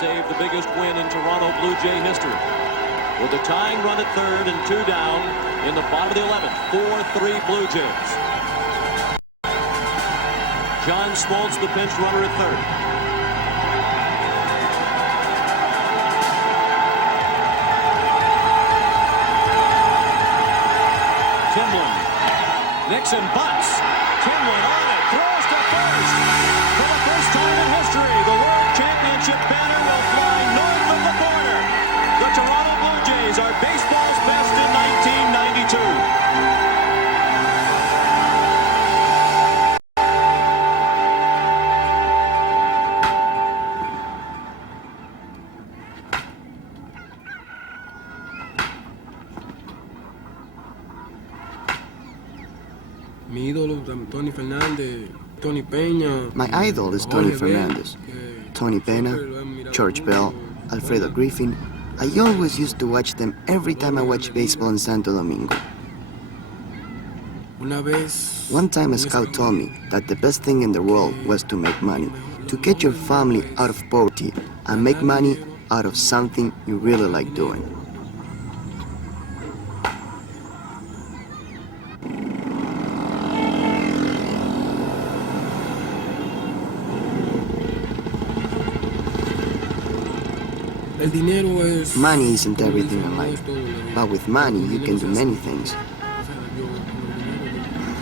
saved the biggest win in Toronto Blue Jay history. With a tying run at third and 2 down in the bottom of the 11th, 4-3 Blue Jays. John Smoltz, the pinch runner at third. Timlin. Nixon bunts. Timlin on it. Throws to first. For the first time in history, the World Championship banner will fly north of the border. The Toronto Blue Jays are baseball's best in 1992. My idol is Tony Fernandez, Tony Pena, George Bell, Alfredo Griffin. I always used to watch them every time I watched baseball in Santo Domingo. One time a scout told me that the best thing in the world was to make money, to get your family out of poverty and make money out of something you really like doing. Money isn't everything in life, but with money you can do many things.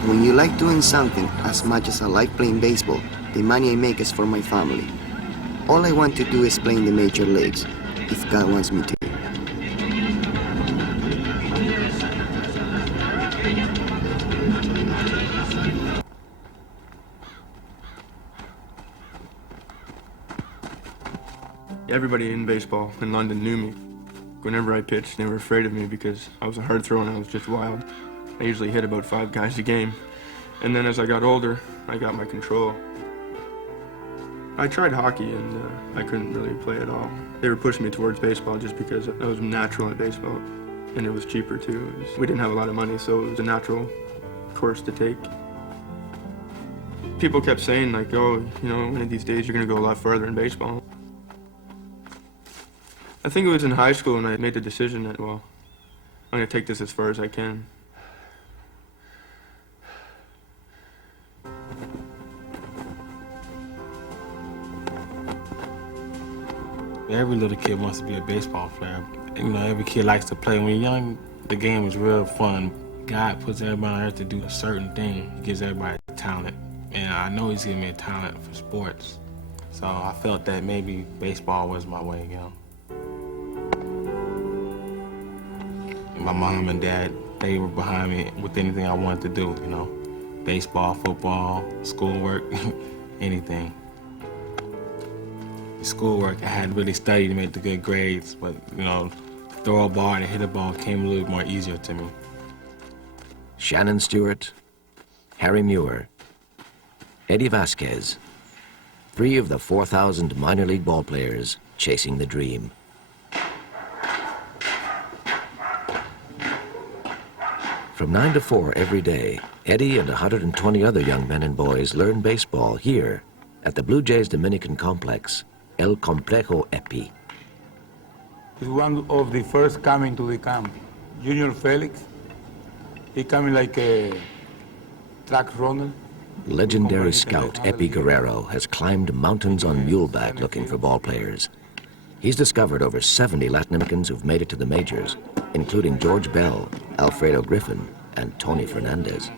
When you like doing something as much as I like playing baseball, the money I make is for my family. All I want to do is play in the major leagues, if God wants me to. Everybody in baseball in London knew me. Whenever I pitched, they were afraid of me because I was a hard thrower and I was just wild. I usually hit about 5 guys a game. And then as I got older, I got my control. I tried hockey and I couldn't really play at all. They were pushing me towards baseball just because I was natural at baseball. And it was cheaper too. We didn't have a lot of money, so it was a natural course to take. People kept saying like, oh, you know, one of these days you're gonna go a lot further in baseball. I think it was in high school when I made the decision that, well, I'm going to take this as far as I can. Every little kid wants to be a baseball player. You know, every kid likes to play. When you're young, the game is real fun. God puts everybody on earth to do a certain thing. He gives everybody talent. And I know he's giving me a talent for sports. So I felt that maybe baseball was my way, you know. My mom and dad, they were behind me with anything I wanted to do, you know. Baseball, football, schoolwork, anything. Schoolwork, I had to really study to make the good grades, but, you know, throw a ball and hit a ball came a little more easier to me. Shannon Stewart, Harry Muir, Eddie Vasquez, 3 of the 4,000 minor league ball players chasing the dream. From 9 to 4 every day, Eddie and 120 other young men and boys learn baseball here at the Blue Jays Dominican complex, El Complejo Epi. He's one of the first coming to the camp. Junior Felix, he coming like a track runner. Legendary scout Epi Guerrero has climbed mountains on muleback looking for ball players. He's discovered over 70 Latin Americans who've made it to the majors, including George Bell, Alfredo Griffin, and Tony Fernandez.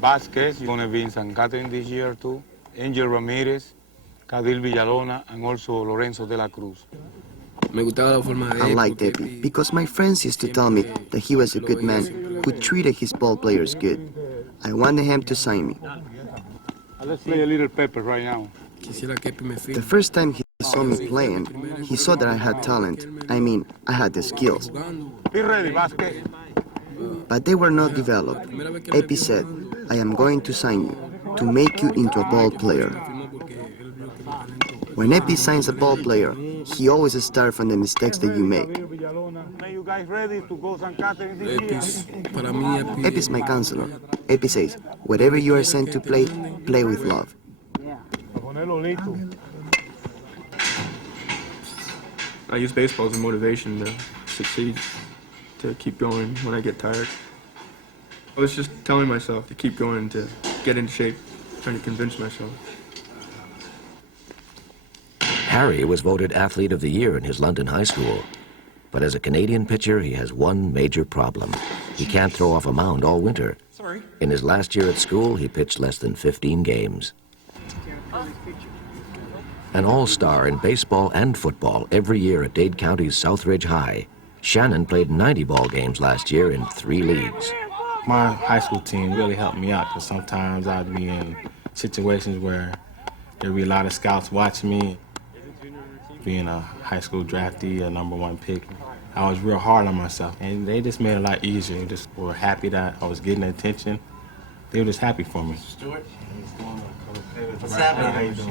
Vasquez is going to be in San Catherine this year too. Angel Ramirez, Cadil Villalona, and also Lorenzo de la Cruz. I liked Epi because my friends used to tell me that he was a good man who treated his ball players good. I wanted him to sign me. Let's play a little Pepper right now. The first time he saw me playing, he saw that I had talent. I mean, I had the skills. Be ready, Vasquez. But they were not developed. Epi said, I am going to sign you to make you into a ball player. When Epi signs a ball player, he always starts from the mistakes that you make. Are you guys ready to go San Catherine this year? Epi's my counselor. Epi says, whatever you are sent to play, play with love. I use baseball as a motivation to succeed, to keep going when I get tired. I was just telling myself to keep going, to get in shape, trying to convince myself. Harry was voted Athlete of the Year in his London high school. But as a Canadian pitcher, he has one major problem. He can't throw off a mound all winter. Sorry. In his last year at school, he pitched less than 15 games. An all-star in baseball and football every year at Dade County's Southridge High, Shannon played 90 ball games last year in 3 leagues. My high school team really helped me out because sometimes I'd be in situations where there'd be a lot of scouts watching me. Being a high school draftee, a #1 pick, I was real hard on myself, and they just made it a lot easier. They just were happy that I was getting attention. They were just happy for me. Stuart? What's happening? How you doing?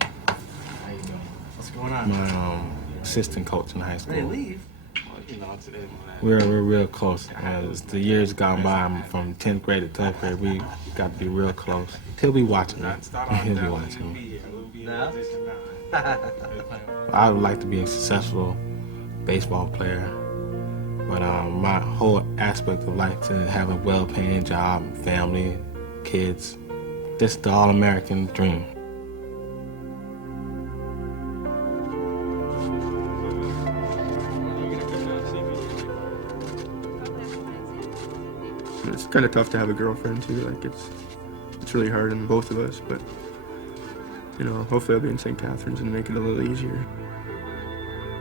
How you doing? What's going on? My assistant coach in high school. They leave. We're real close. As the years gone by, from 10th grade to 12th grade, we got to be real close. He'll be watching me. He'll be watching me. No? I would like to be a successful baseball player, but my whole aspect of life to have a well-paying job, family, kids, this is the all-American dream. It's kind of tough to have a girlfriend too. Like it's really hard on both of us, but you know, hopefully I'll be in St. Catharines and make it a little easier.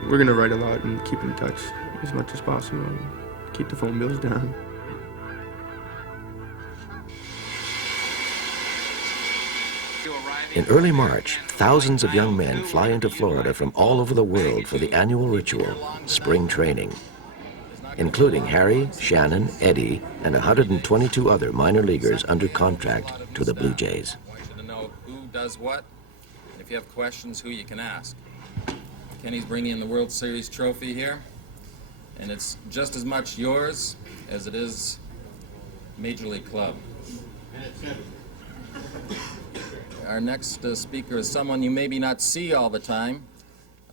We're gonna write a lot and keep in touch as much as possible and keep the phone bills down. In early March, thousands of young men fly into Florida from all over the world for the annual ritual, spring training, including Harry, Shannon, Eddie, and 122 other minor leaguers under contract to the Blue Jays. I want you to know who does what, and if you have questions, who you can ask. Kenny's bringing in the World Series trophy here, and it's just as much yours as it is Major League Club. Our next speaker is someone you maybe not see all the time.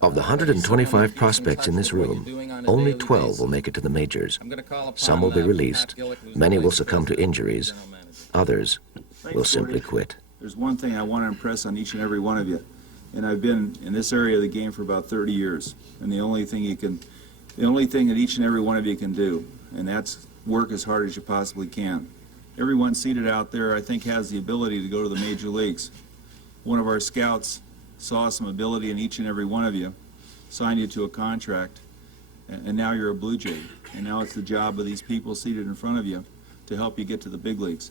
Of the 125 prospects in this room, only 12 will make it to the majors. Some will be released, many will succumb to injuries, others will simply quit. There's one thing I want to impress on each and every one of you, and I've been in this area of the game for about 30 years, and the only thing that each and every one of you can do, and that's work as hard as you possibly can. Everyone seated out there, I think, has the ability to go to the major leagues. One of our scouts saw some ability in each and every one of you, signed you to a contract, and now you're a Blue Jay. And now it's the job of these people seated in front of you to help you get to the big leagues.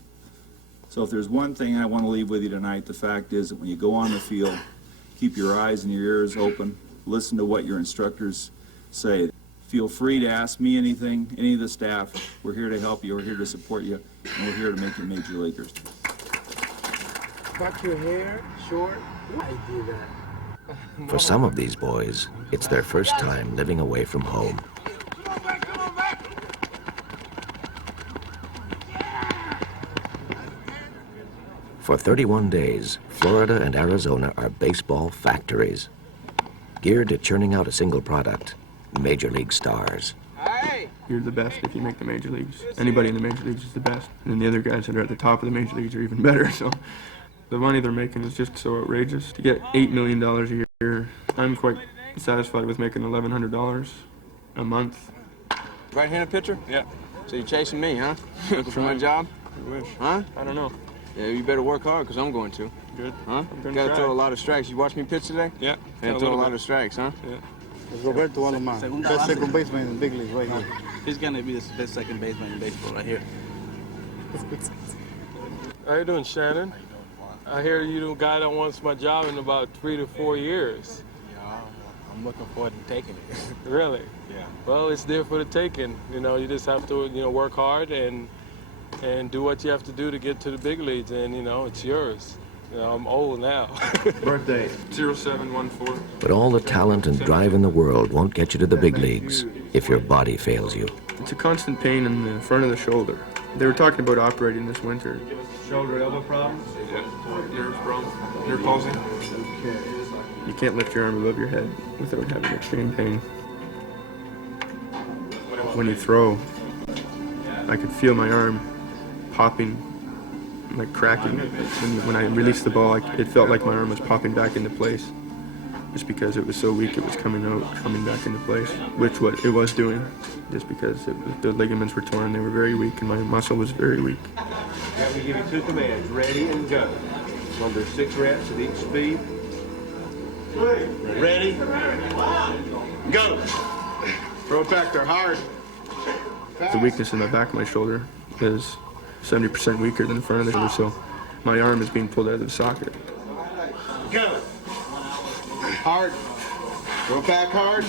So if there's one thing I want to leave with you tonight, the fact is that when you go on the field, keep your eyes and your ears open, listen to what your instructors say. Feel free to ask me anything, any of the staff. We're here to help you, we're here to support you, and we're here to make you major leaguers. Cut your hair short. I do that. For some of these boys, it's their first time living away from home. For 31 days, Florida and Arizona are baseball factories, geared to churning out a single product, Major League stars. You're the best if you make the major leagues. Anybody in the major leagues is the best. And then the other guys that are at the top of the major leagues are even better. So the money they're making is just so outrageous. To get $8 million a year, I'm quite satisfied with making $1,100 a month. Right-handed pitcher? Yeah. So you're chasing me, huh? Looking for my job? I wish. Huh? I don't know. Yeah, you better work hard, because I'm going to. Good. Huh? I'm gonna Gotta try. throw a lot of strikes. You watch me pitch today? Yeah. Gotta throw a lot of strikes, huh? Yeah. Roberto Alomar, best second baseman in the big league right here. He's gonna be the best second baseman in baseball right here. How you doing, Shannon? I hear you the guy that wants my job in about 3 to 4 years. Yeah, I'm looking forward to taking it. Really? Yeah. Well, it's there for the taking. You know, you just have to, work hard and do what you have to do to get to the big leagues, and it's yours. I'm old now. Birthday 0714. But all the talent and drive in the world won't get you to the big leagues if your body fails you. It's a constant pain in the front of the shoulder. They were talking about operating this winter. Shoulder, elbow problems? Yeah. Nerve problems? Nerve palsy? You can't lift your arm above your head without having extreme pain. When you throw, I could feel my arm popping, like cracking. When I released the ball, it felt like my arm was popping back into place. Just because it was so weak, it was coming back into place, which what it was doing. Just because the ligaments were torn, they were very weak, and my muscle was very weak. Now we give you 2 commands, ready and go. Under 6 reps at each speed. Ready, go. Throw it back there hard. The weakness in the back of my shoulder is 70% weaker than the front of the shoulder, so my arm is being pulled out of the socket. Go. Hard. Throw it back hard.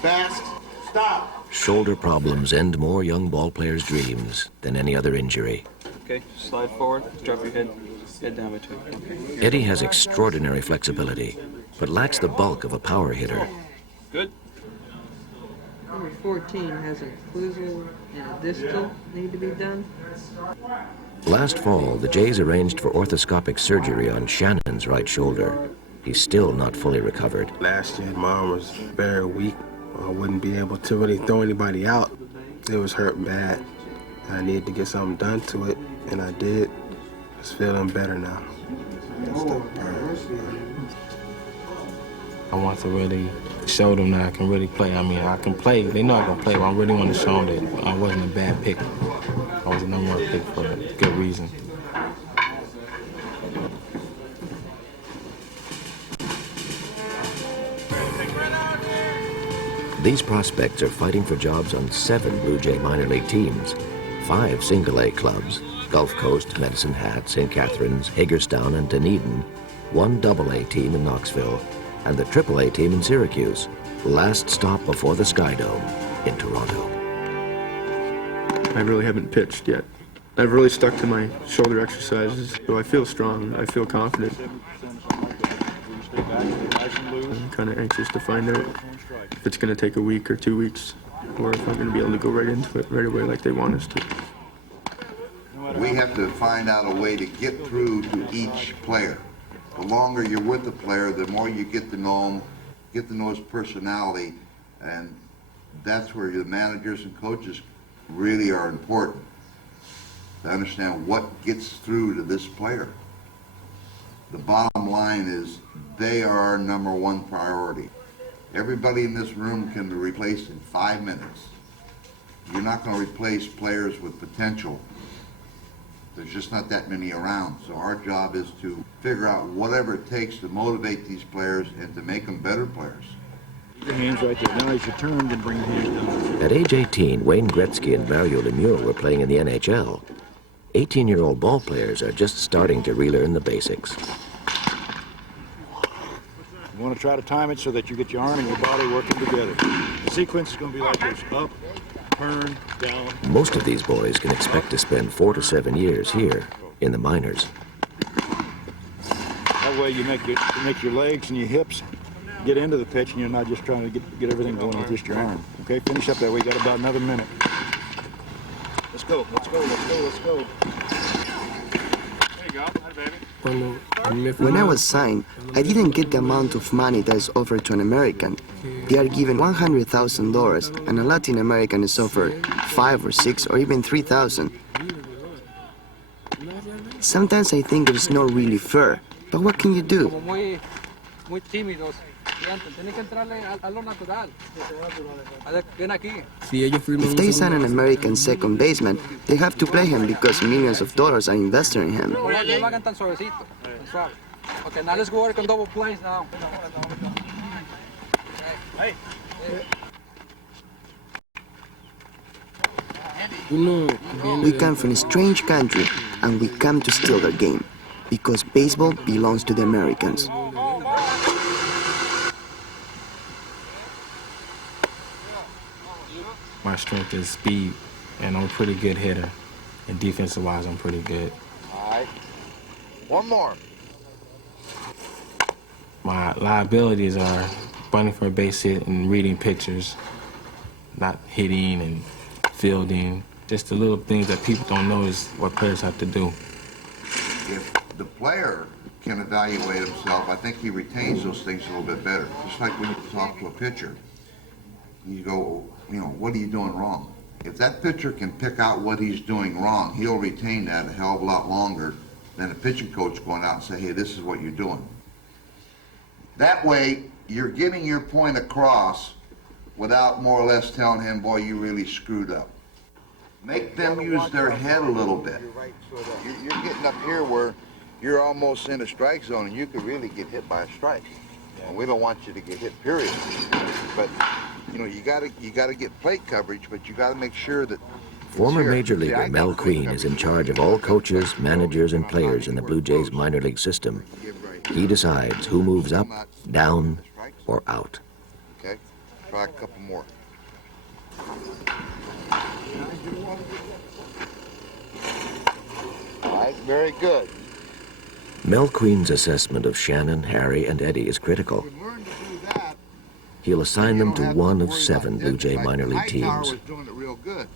Fast. Stop. Shoulder problems end more young ball players' dreams than any other injury. Okay, slide forward, drop your head down between. Okay. Eddie has extraordinary flexibility, but lacks the bulk of a power hitter. Good. Number 14 has a occlusal and a distal need to be done. Last fall, the Jays arranged for orthoscopic surgery on Shannon's right shoulder. He's still not fully recovered. Last year, my arm was very weak. I wouldn't be able to really throw anybody out. It was hurting bad. I needed to get something done to it, and I did. It's feeling better now. I want to really show them that I can really play. I mean, I can play. They know I can play, but I really want to show them that I wasn't a bad pick. I was the #1 pick for a good reason. These prospects are fighting for jobs on 7 Blue Jay minor league teams, 5 single-A clubs, Gulf Coast, Medicine Hat, St. Catharines, Hagerstown, and Dunedin, 1 AA team in Knoxville, and the AAA team in Syracuse. Last stop before the Sky Dome in Toronto. I really haven't pitched yet. I've really stuck to my shoulder exercises, so I feel strong, I feel confident. I'm kind of anxious to find out if it's going to take a week or 2 weeks, or if I'm going to be able to go right into it right away like they want us to. We have to find out a way to get through to each player. The longer you're with the player, the more you get to know him, get to know his personality, and that's where the managers and coaches really are important, to understand what gets through to this player. The bottom line is they are our #1 priority. Everybody in this room can be replaced in 5 minutes. You're not going to replace players with potential. There's just not that many around. So our job is to figure out whatever it takes to motivate these players and to make them better players. Your hands right there. Now as you turn, then bring your hands down. At age 18, Wayne Gretzky and Mario Lemieux were playing in the NHL. 18-year-old ball players are just starting to relearn the basics. You want to try to time it so that you get your arm and your body working together. The sequence is going to be like this: up, turn, down. Most of these boys can expect to spend 4 to 7 years here in the minors. That way you make your legs and your hips get into the pitch, and you're not just trying to get everything going with just your arm. Okay, finish up that way. You got about another minute. Let's go, let's go, let's go, let's go. There you go. Hi, baby. When I was signed, I didn't get the amount of money that is offered to an American. They are given $100,000, and a Latin American is offered $5,000 or $6,000 or even $3,000. Sometimes I think it's not really fair, but what can you do? Muy tímidos. Tienen que entrarle a lo natural. Ven aquí. If they sign an American second baseman, they have to play him because millions of dollars are invested in him. No lo hagan tan suavecito, tan suave. Okay, now let's go work on double plays now. Hey. We come from a strange country, and we come to steal their game, because baseball belongs to the Americans. My strength is speed, and I'm a pretty good hitter. And defensive-wise, I'm pretty good. All right. One more. My liabilities are running for a base hit and reading pitchers, not hitting and fielding, Just the little things that people don't know is what players have to do. If the player can evaluate himself, I think he retains those things a little bit better. Just like when you talk to a pitcher, you go, you know, what are you doing wrong? If that pitcher can pick out what he's doing wrong, he'll retain that a hell of a lot longer than a pitching coach going out and say, hey, this is what you're doing. That way, you're getting your point across without more or less telling him, boy, you really screwed up. Make them use their head a little bit. You're getting up here where you're almost in a strike zone and you could really get hit by a strike. And we don't want you to get hit, period. But, you know, you gotta get plate coverage, but you gotta make sure that Former Major Leaguer Mel Queen is in charge of all coaches, managers, and players in the Blue Jays minor league system. He decides who moves up, down, or out. Okay, try a couple more. All right, very good. Mel Queen's assessment of Shannon, Harry, and Eddie is critical. He'll assign them to one of 7 Blue Jay minor league teams. Doing it real good.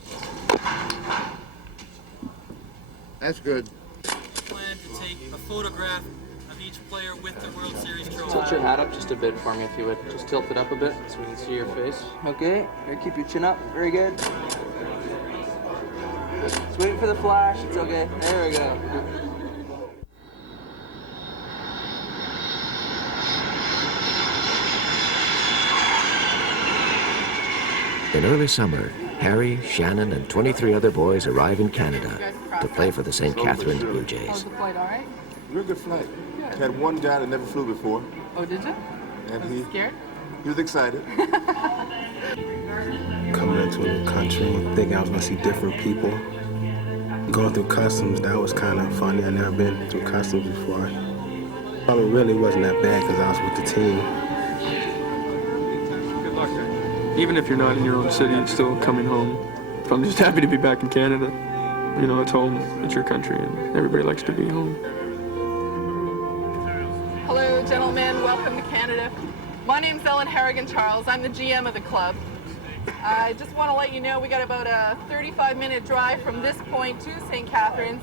That's good. Plan to take a photograph of each player with the World Series trophy. Tilt your hat up just a bit for me, if you would. Just tilt it up a bit so we can see your face. Okay, here, keep your chin up. Very good. Just waiting for the flash. It's okay. There we go. In early summer, Harry, Shannon, and 23 other boys arrive in Canada to play for the St. Catharines Blue Jays. How's the flight, all right? Real good flight. Had one guy that never flew before. Oh, did you? And Was he scared? He was excited. Coming into a new country, thinking I was going to see different people. Going through customs, that was kind of funny. I'd never been through customs before. Probably really wasn't that bad because I was with the team. Good luck, man. Even if you're not in your own city, it's still coming home. I'm just happy to be back in Canada. You know, it's home, it's your country, and everybody likes to be home. Hello, gentlemen. Welcome to Canada. My name's Ellen Harrigan-Charles. I'm the GM of the club. I just want to let you know we got about a 35-minute drive from this point to St. Catharines.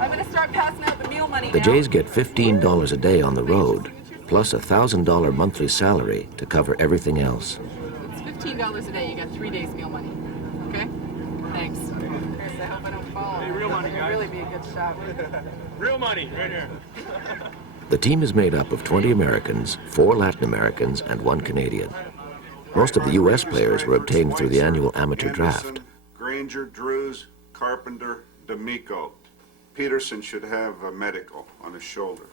I'm going to start passing out the meal money The now. Jays get $15 a day on the road, plus a $1,000 monthly salary to cover everything else. It's $15 a day. You got 3 days meal money. Okay? Thanks. Chris, I hope I don't fall. Hey, real money, It'd guys. really be a good shot. Real money, right here. The team is made up of 20 Americans, 4 Latin Americans, and 1 Canadian. Most of the U.S. players were obtained through the annual amateur draft. Granger, Drews, Carpenter, D'Amico. Peterson should have a medical on his shoulder.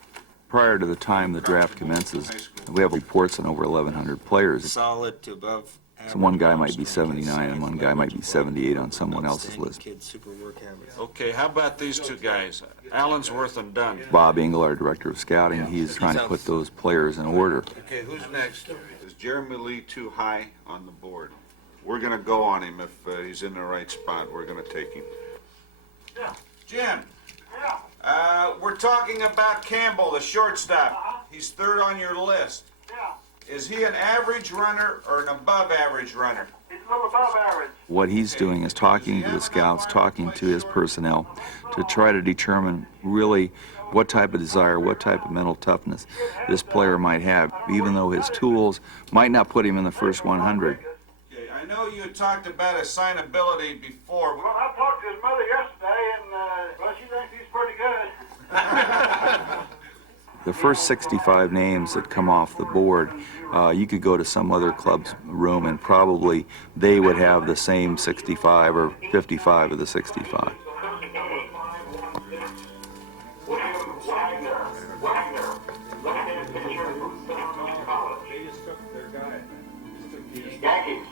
Prior to the time the draft commences, we have reports on over 1,100 players. Solid to above average. So one guy might be 79 and one guy might be 78 on someone else's list. Okay, how about these two guys, Allensworth and Dunn? Bob Engel, our director of scouting, he's trying to put those players in order. Okay, who's next? Is Jeremy Lee too high on the board? We're going to go on him if he's in the right spot. We're going to take him. Yeah. Jim, Yeah. we're talking about Campbell, the shortstop. He's 3rd on your list. Yeah. Is he an average runner or an above-average runner? He's a little above average. What he's doing is talking to the scouts, talking to his personnel to try to determine really what type of desire, what type of mental toughness this player might have, even though his tools might not put him in the first 100. Okay, I know you had talked about assignability before. Well, I talked to his mother yesterday, and well, she thinks he's pretty good. The first 65 names that come off the board, you could go to some other club's room and probably they would have the same 65 or 55 of the 65. Yankees.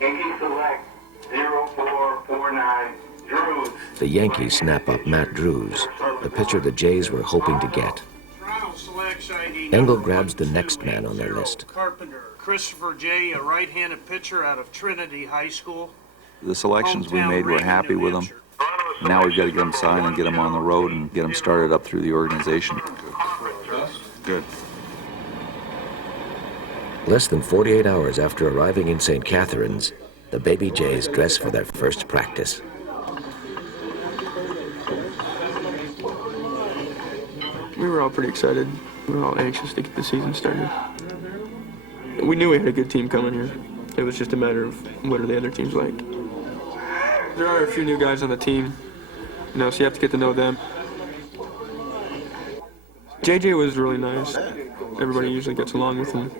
Yankees select 0449 Drews. The Yankees snap up Matt Drews, the pitcher the Jays were hoping to get. Toronto selects ID Engel grabs the next man on their list. Carpenter, Christopher J., a right-handed pitcher out of Trinity High School. The selections we made, we're happy with them. Now we've got to get them signed and get them on the road and get them started up through the organization. Good. Less than 48 hours after arriving in St. Catharines, the baby Jays dress for their first practice. We were all pretty excited. We were all anxious to get the season started. We knew we had a good team coming here. It was just a matter of what are the other teams like. There are a few new guys on the team, so you have to get to know them. JJ was really nice. Everybody usually gets along with him.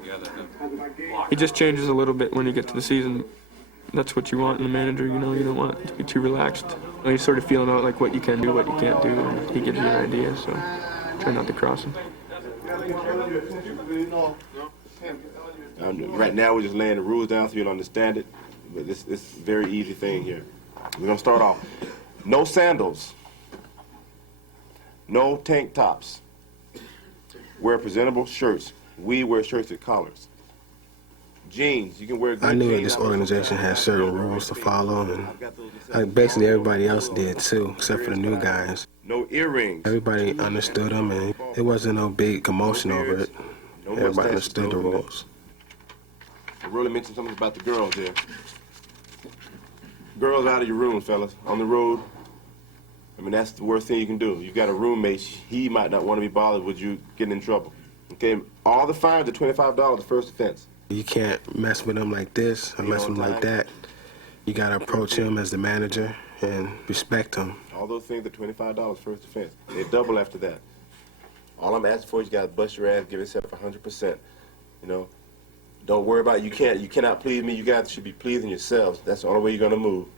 He just changes a little bit when you get to the season. That's what you want in a manager, you don't want it to be too relaxed. You're sort of feeling out like what you can do, what you can't do, and he gives you an idea, so try not to cross him. Right now, we're just laying the rules down so you'll understand it, but it's a very easy thing here. We're gonna start off. No sandals. No tank tops. Wear presentable shirts. We wear shirts with collars. Jeans, you can wear good I knew that jeans. this organization had certain rules to follow, and basically everybody else did too, except for the new guys. No earrings. Everybody understood them, and it wasn't no big commotion over it. Everybody understood the rules. I really mentioned something about the girls here. Girls out of your room, fellas. On the road, that's the worst thing you can do. You got a roommate, he might not want to be bothered with you getting in trouble. Okay, all the fines are $25 the first offense. You can't mess with him like this or mess with him like that. You gotta approach him as the manager and respect him. All those things are $25 first offense. They double after that. All I'm asking for is you gotta bust your ass, give yourself 100%. Don't worry about it. You cannot please me. You guys should be pleasing yourselves. That's the only way you're gonna move.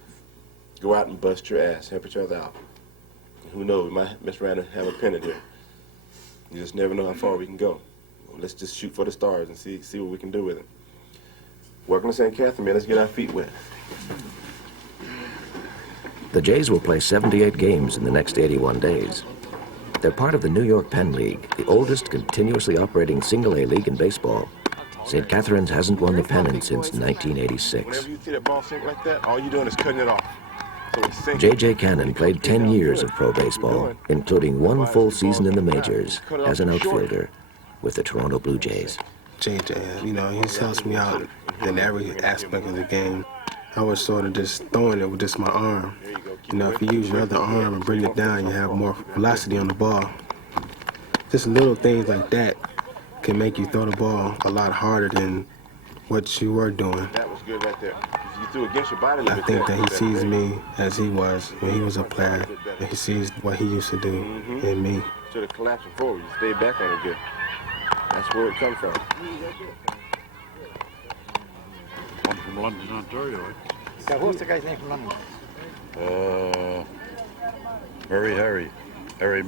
Go out and bust your ass, help each other out. And who knows, we might mess around and have a pennant here. You just never know how far we can go. Let's just shoot for the stars and see what we can do with it. Welcome to St. Catherine, man. Let's get our feet wet. The Jays will play 78 games in the next 81 days. They're part of the New York Penn League, the oldest continuously operating single-A league in baseball. St. Catherine's hasn't won the pennant since 1986. Whenever you see that ball sink like that, all you're doing is cutting it off. So it's sinking. J.J. Cannon played 10 years of pro baseball, including one full season in the majors as an outfielder with the Toronto Blue Jays. JJ, he helps me out in every aspect of the game. I was sort of just throwing it with just my arm. If you use your other arm and bring it down, you have more velocity on the ball. Just little things like that can make you throw the ball a lot harder than what you were doing. That was good right there. You threw against your body a little I think that he sees me as he was when he was a player, and he sees what he used to do in me. Instead of collapsing forward, you stay back on it good. That's where it comes from. I'm from London, Ontario. So what's the guy's name from London? Harry Murray. Harry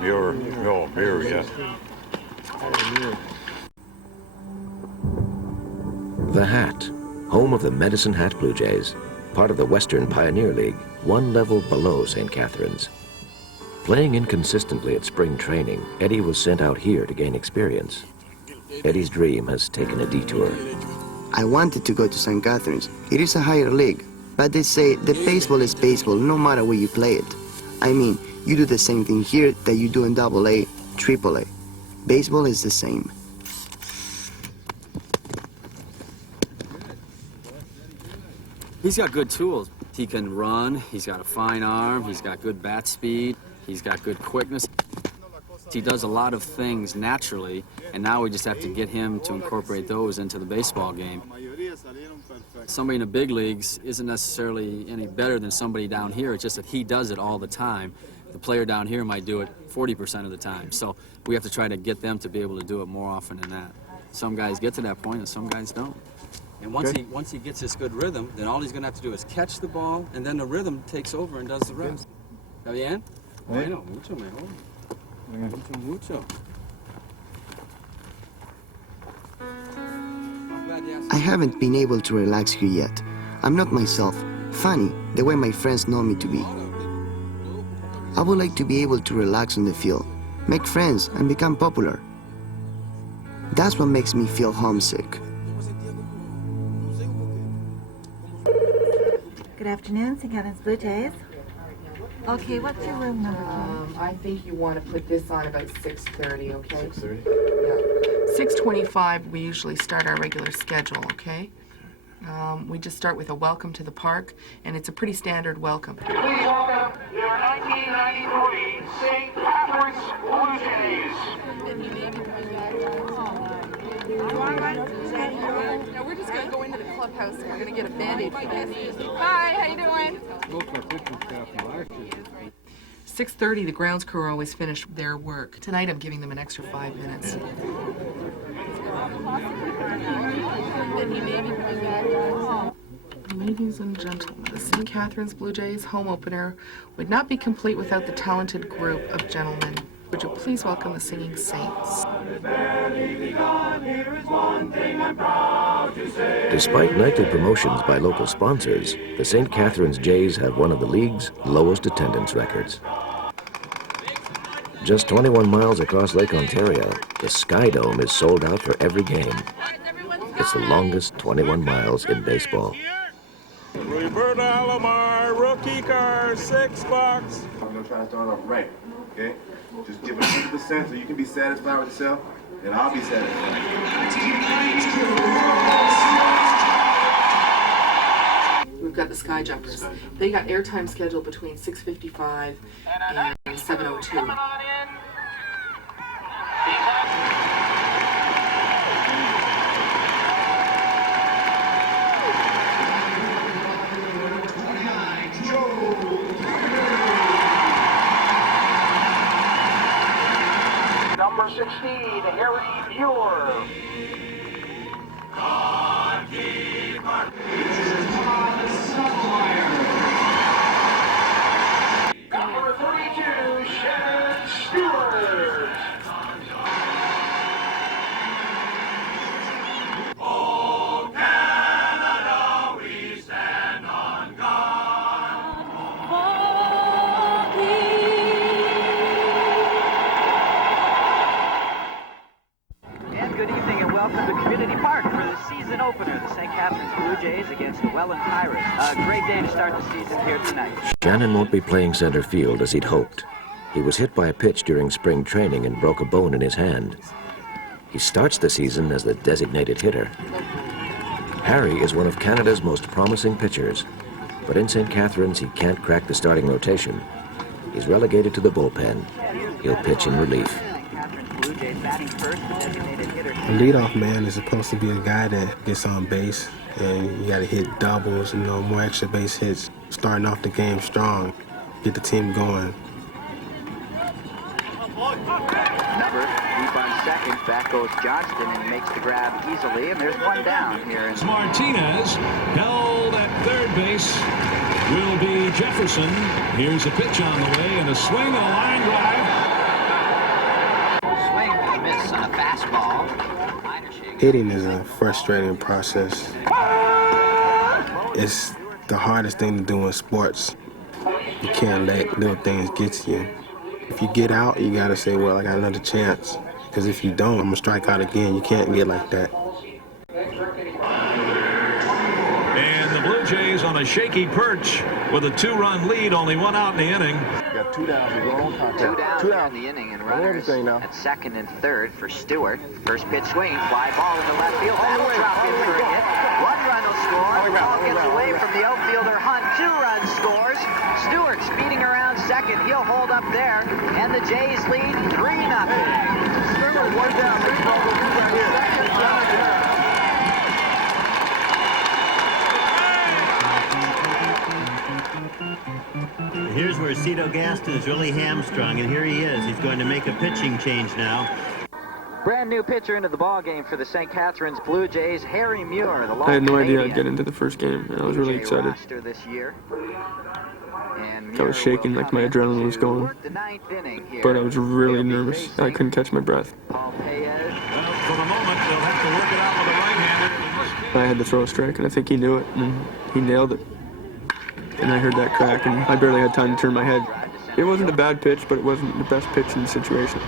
Muir. No, Muir, yeah. The Hat, home of the Medicine Hat Blue Jays, part of the Western Pioneer League, one level below St. Catherine's. Playing inconsistently at spring training, Eddie was sent out here to gain experience. Eddie's dream has taken a detour. I wanted to go to St. Catherine's. It is a higher league, but they say that baseball is baseball no matter where you play it. I mean, you do the same thing here that you do in AA, AAA. Baseball is the same. He's got good tools. He can run, he's got a fine arm, he's got good bat speed, he's got good quickness. He does a lot of things naturally, and now we just have to get him to incorporate those into the baseball game. Somebody in the big leagues isn't necessarily any better than somebody down here. It's just that he does it all the time. The player down here might do it 40% of the time. So we have to try to get them to be able to do it more often than that. Some guys get to that point and some guys don't. And once he gets this good rhythm, then all he's going to have to do is catch the ball, and then the rhythm takes over and does the rest. ¿Está bien? Bueno, mucho mejor. Mucho. I haven't been able to relax here yet. I'm not myself, funny, the way my friends know me to be. I would like to be able to relax on the field, make friends, and become popular. That's what makes me feel homesick. Good afternoon, St. Catherine's Blue Jays. Okay, what's your room number, Kim? I think you want to put this on about 6:30, okay? 6:30? Yeah. 6:25, we usually start our regular schedule, okay? We just start with a welcome to the park, and it's a pretty standard welcome. Please welcome your 1993 St. Catharines Blue Jays. Now we're just going to go into the clubhouse and we're going to get a Band-Aid for this. Hi, how you doing? 6:30, the grounds crew always finish their work. Tonight I'm giving them an extra 5 minutes. Ladies and gentlemen, the St. Catharines Blue Jays home opener would not be complete without the talented group of gentlemen. Would you please welcome the Singing Saints? Despite nightly promotions by local sponsors, the St. Catharines Jays have one of the league's lowest attendance records. Just 21 miles across Lake Ontario, the Sky Dome is sold out for every game. It's the longest 21 miles in baseball. Roberto Alomar, rookie car, $6. I'm gonna try to start off right, okay? Just give it 100% so you can be satisfied with yourself, and I'll be satisfied. We've got the Sky Jumpers. They got airtime scheduled between 6:55 and 7:02. Number 16, Harry Muir. Number 32, Shannon Stewart. Oh, Canada, we stand on guard. And good evening and welcome to Community Park for the season opener, the St. Catharines Blue Jays against the Welland Pirates. A great day to start the season here tonight. Shannon won't be playing center field as he'd hoped. He was hit by a pitch during spring training and broke a bone in his hand. He starts the season as the designated hitter. Harry is one of Canada's most promising pitchers, but in St. Catharines he can't crack the starting rotation. He's relegated to the bullpen. He'll pitch in relief. Blue Jays batting first, the designated hitter. A leadoff man is supposed to be a guy that gets on base, and you got to hit doubles, more extra base hits, starting off the game strong, get the team going. Number, deep on second, back goes Johnston and makes the grab easily, and there's one down here. Martinez held at third base will be Jefferson. Here's a pitch on the way and a swing and a line drive. Swing and a miss on a fastball. Hitting is a frustrating process. It's the hardest thing to do in sports. You can't let little things get to you. If you get out, you gotta say, well, I got another chance. Because if you don't, I'm gonna strike out again. You can't get like that. And the Blue Jays on a shaky perch with a 2-run lead, only 1 out in the inning. Got 2 down, wrong contact. 2 down in the inning, and runners at second and third for Stewart. First pitch swing, fly ball into left field. That'll drop in for a hit. 1 run will score. The ball gets away from the outfielder Hunt. 2 runs scores. Stewart speeding around second. He'll hold up there, and the Jays lead 3-0. Remember, 1 down. Here's where Cito Gaston is really hamstrung, and here he is. He's going to make a pitching change now. Brand new pitcher into the ball game for the St. Catharines Blue Jays, Harry Muir. I had no idea I'd get into the first game, and I was really excited. This year. I was shaking like my adrenaline was going, but I was really nervous. I couldn't catch my breath. Well, for the moment, they'll have to work it out with a right-hander. I had to throw a strike, and I think he knew it, and he nailed it. And I heard that crack, and I barely had time to turn my head. It wasn't a bad pitch, but it wasn't the best pitch in the situation.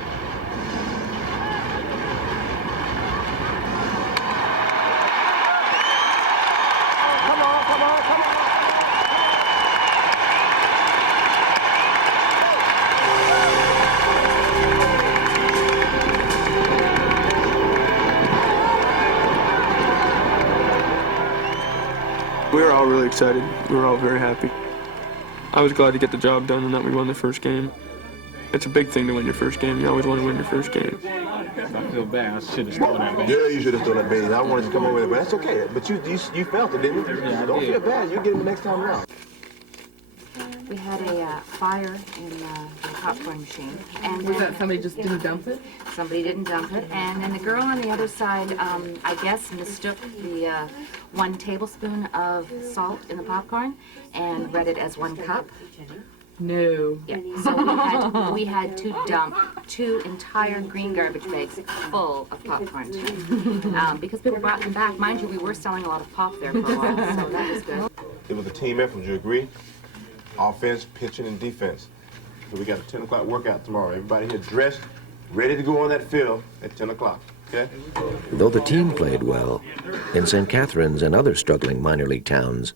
all really excited. We were all very happy. I was glad to get the job done and that we won the first game. It's a big thing to win your first game. You always want to win your first game. I feel bad. I should have thrown that bait. Yeah, you should have thrown that bait. I wanted to come over there, but that's okay. But you felt it, didn't you? Yeah, I Don't did. feel bad. You get it the next time around. We had a fire in the popcorn machine. And Was then that somebody just didn't dump it? somebody didn't dump it. And then the girl on the other side, I guess, mistook the 1 tablespoon of salt in the popcorn and read it as 1 cup. No. Yeah. So we had to dump 2 entire green garbage bags full of popcorn because people brought them back. Mind you, we were selling a lot of pop there for a while, so that was good. It was a team effort, would you agree? Offense, pitching, and defense. So we got a 10 o'clock workout tomorrow. Everybody here dressed, ready to go on that field at 10 o'clock, okay? Though the team played well, in St. Catharines and other struggling minor league towns,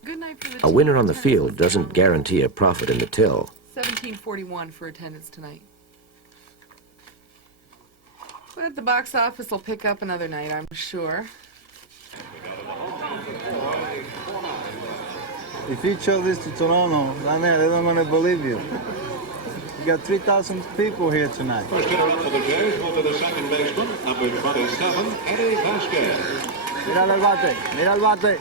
a winner on the field doesn't guarantee a profit in the till. 1741 for attendance tonight. But the box office will pick up another night, I'm sure. If you show this to Toronto, they're not going to believe you. You got 3,000 people here tonight. First hitter up for the Jays will be the second baseman, number 27, Eddie Vasquez. Mira el bate, mira el bate.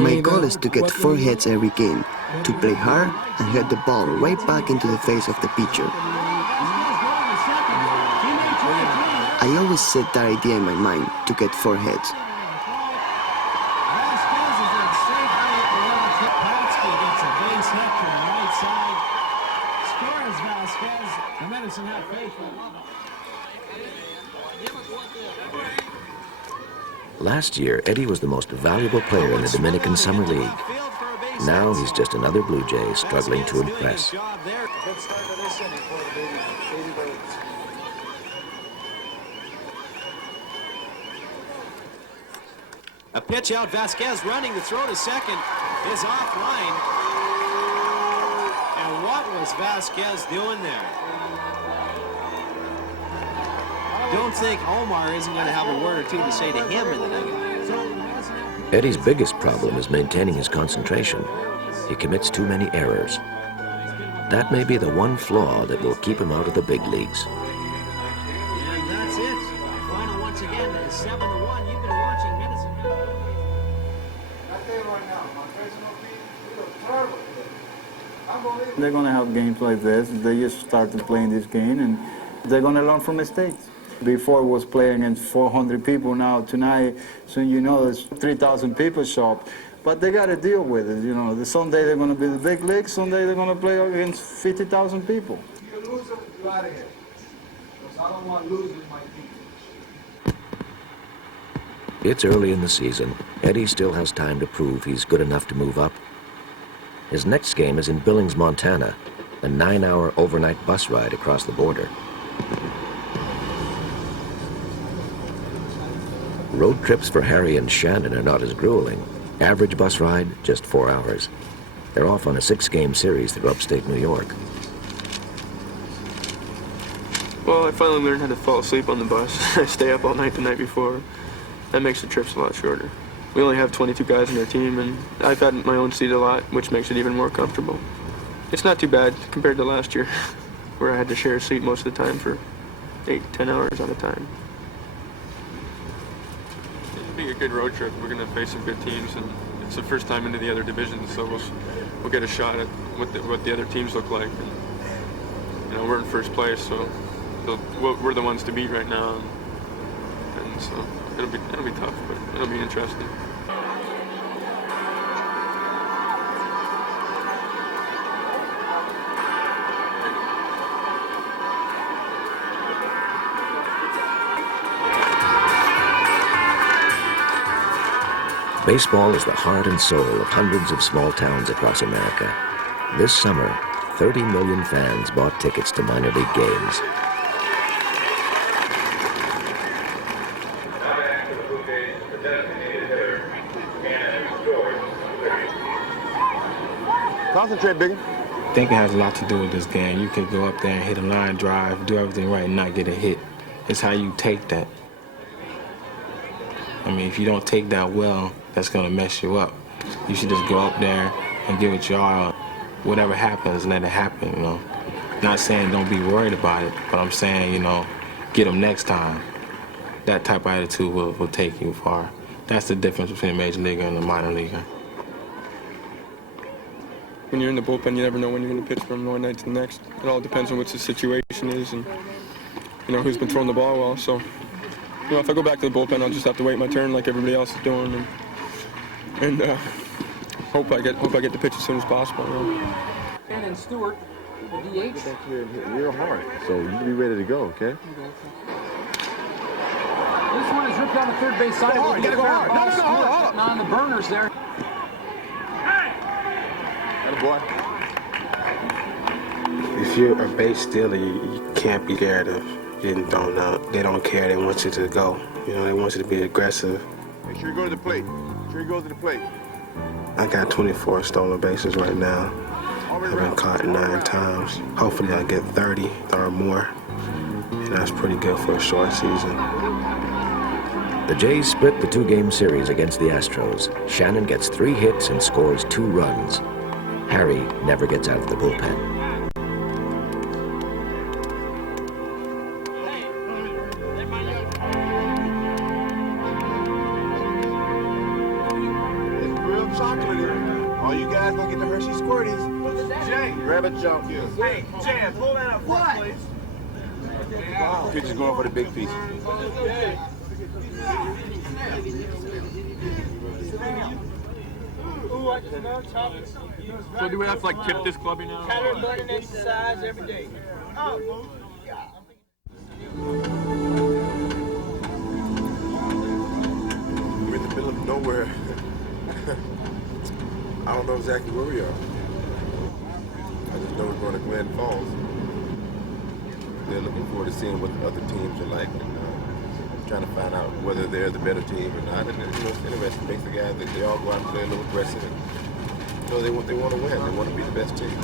My goal is to get 4 hits every game, to play hard and hit the ball right back into the face of the pitcher. I always set that idea in my mind, to get 4 hits. Last year, Eddie was the most valuable player in the Dominican Summer League. Now he's just another Blue Jay struggling to impress. A pitch out, Vasquez running, the throw to second is offline. And what was Vasquez doing there? Don't think Omar isn't going to have a word or two to say to him in the dugout. Eddie's biggest problem is maintaining his concentration. He commits too many errors. That may be the one flaw that will keep him out of the big leagues. And that's it. Final once again is 7-1. You've been watching Medicine. They're going to have games like this. They just started playing this game, and they're going to learn from mistakes. Before was playing against 400 people. Now tonight, so you know, there's 3,000 people show up. But they got to deal with it. You know, someday they're going to be the big league. Someday they're going to play against 50,000 people. You lose them, you out of here. Because I don't want losing my team. It's early in the season. Eddie still has time to prove he's good enough to move up. His next game is in Billings, Montana, a 9-hour overnight bus ride across the border. Road trips for Harry and Shannon are not as grueling. Average bus ride, just 4 hours. They're off on a 6-game series through upstate New York. Well, I finally learned how to fall asleep on the bus. I stay up all night the night before. That makes the trips a lot shorter. We only have 22 guys in our team, and I've had my own seat a lot, which makes it even more comfortable. It's not too bad compared to last year, where I had to share a seat most of the time for 8-10 hours at a time. It'll be a good road trip. We're going to face some good teams, and it's the first time into the other divisions, so we'll get a shot at what the other teams look like. And, you know, we're in first place, so we're the ones to beat right now, and so it'll be tough, but it'll be interesting. Baseball is the heart and soul of hundreds of small towns across America. This summer, 30 million fans bought tickets to minor league games. Concentrate, Biggie. I think it has a lot to do with this game. You could go up there and hit a line drive, do everything right, and not get a hit. It's how you take that. I mean, if you don't take that well, that's going to mess you up. You should just go up there and give it your all. Whatever happens, let it happen, you know. Not saying don't be worried about it, but I'm saying, you know, get them next time. That type of attitude will take you far. That's the difference between a major leaguer and a minor leaguer. When you're in the bullpen, you never know when you're going to pitch from one night to the next. It all depends on what the situation is and, you know, who's been throwing the ball well. So, you know, if I go back to the bullpen, I'll just have to wait my turn like everybody else is doing and hope I get to pitch as soon as possible. You know? And Stewart, the DH. Get back here and hit real hard, so you be ready to go, okay? This one is ripped down the third base side. Go hard, you gotta go hard. No, hold on. On the burners there. Atta boy. If you're a base stealer, you can't be scared of getting thrown out. They don't care. They want you to go. You know, they want you to be aggressive. Make sure you go to the plate. Make sure you go to the plate. I got 24 stolen bases right now. I've been caught 9 times. Hopefully I get 30 or more. And that's pretty good for a short season. The Jays split the 2-game series against the Astros. Shannon gets 3 hits and scores 2 runs. Harry never gets out of the bullpen. It's real chocolatey. All you guys gonna get the Hershey Squirties. Jay, grab a jump here. Hey, Jay, pull that up for us, please. Wow. Pitcher's going for the big piece. So do we have to like tip this clubby now? Pattern burning exercise every day. We're in the middle of nowhere. I don't know exactly where we are. I just know we're going to Glen Falls. They're looking forward to seeing what the other teams are like and trying to find out whether they're the better team or not. And you know, it's interesting. Makes the guys that they all go out and play a little aggressive. And, you know, they want to win. They want to be the best team.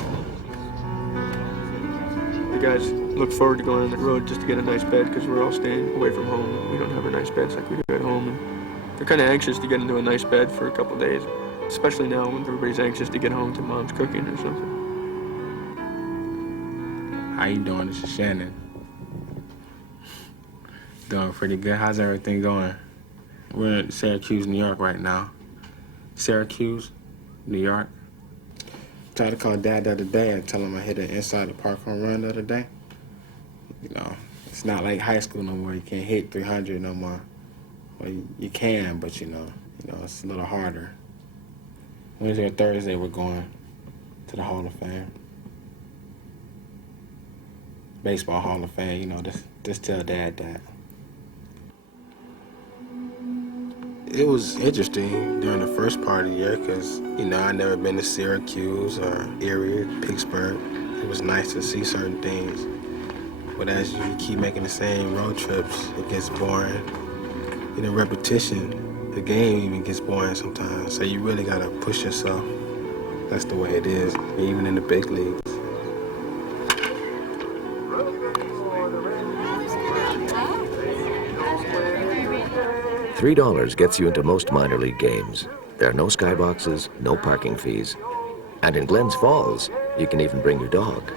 The guys look forward to going on the road just to get a nice bed because we're all staying away from home. We don't have our nice beds like we do at home. And they're kind of anxious to get into a nice bed for a couple of days, especially now when everybody's anxious to get home to mom's cooking or something. How you doing? This is Shannon. Doing pretty good. How's everything going? We're in Syracuse, New York right now. Syracuse, New York. Tried to call Dad the other day and tell him I hit an inside the park home run the other day. You know, it's not like high school no more. You can't hit 300 no more. Well, you can, but you know, it's a little harder. Wednesday or Thursday, we're going to the Hall of Fame. Baseball Hall of Fame, you know, just tell Dad that. It was interesting during the first part of the year because, you know, I'd never been to Syracuse or Erie, Pittsburgh. It was nice to see certain things. But as you keep making the same road trips, it gets boring. You know, repetition, the game even gets boring sometimes. So you really got to push yourself. That's the way it is, even in the big leagues. $3 gets you into most minor league games. There are no skyboxes, no parking fees. And in Glens Falls, you can even bring your dog.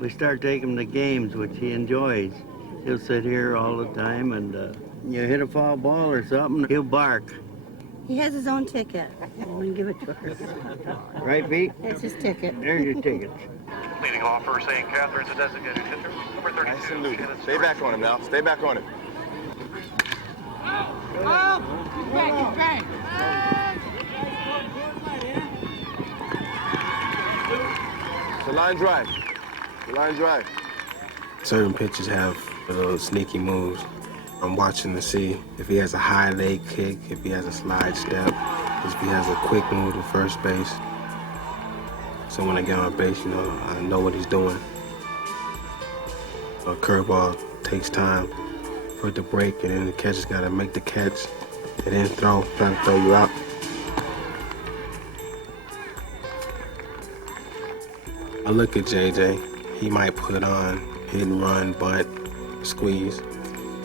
We start taking him to games, which he enjoys. He'll sit here all the time, and you hit a foul ball or something, he'll bark. He has his own ticket. I'm going to give it to her. Right, Pete? That's his ticket. There's your ticket. Leading off for St. Catherine's, a designated hitter, number 32. Nice and loose. Stay back on him now. Stay back on him. It's a line drive. It's a line drive. Certain pitchers have little sneaky moves. I'm watching to see if he has a high leg kick, if he has a slide step, if he has a quick move to first base. So when I get on base, you know, I know what he's doing. A curveball takes time for it to break, and then the catcher's got to make the catch and then try to throw you out. I look at JJ, he might put on hit and run, bunt, squeeze.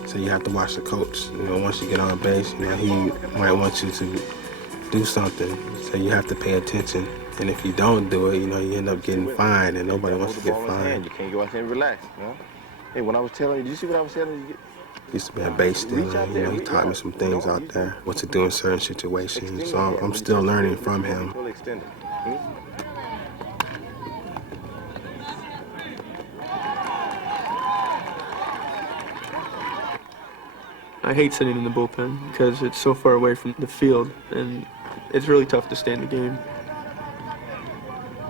So you have to watch the coach. You know, once you get on base, you know, he might want you to do something, so you have to pay attention. And if you don't do it, you end up getting fined, and nobody wants to get fined. You can't go out there and relax, Hey, when I was telling you, did you see what I was telling you? Used to be a base stealer, he taught me some things out there, what to do in certain situations. So I'm still learning from him. I hate sitting in the bullpen because it's so far away from the field, and it's really tough to stay in the game.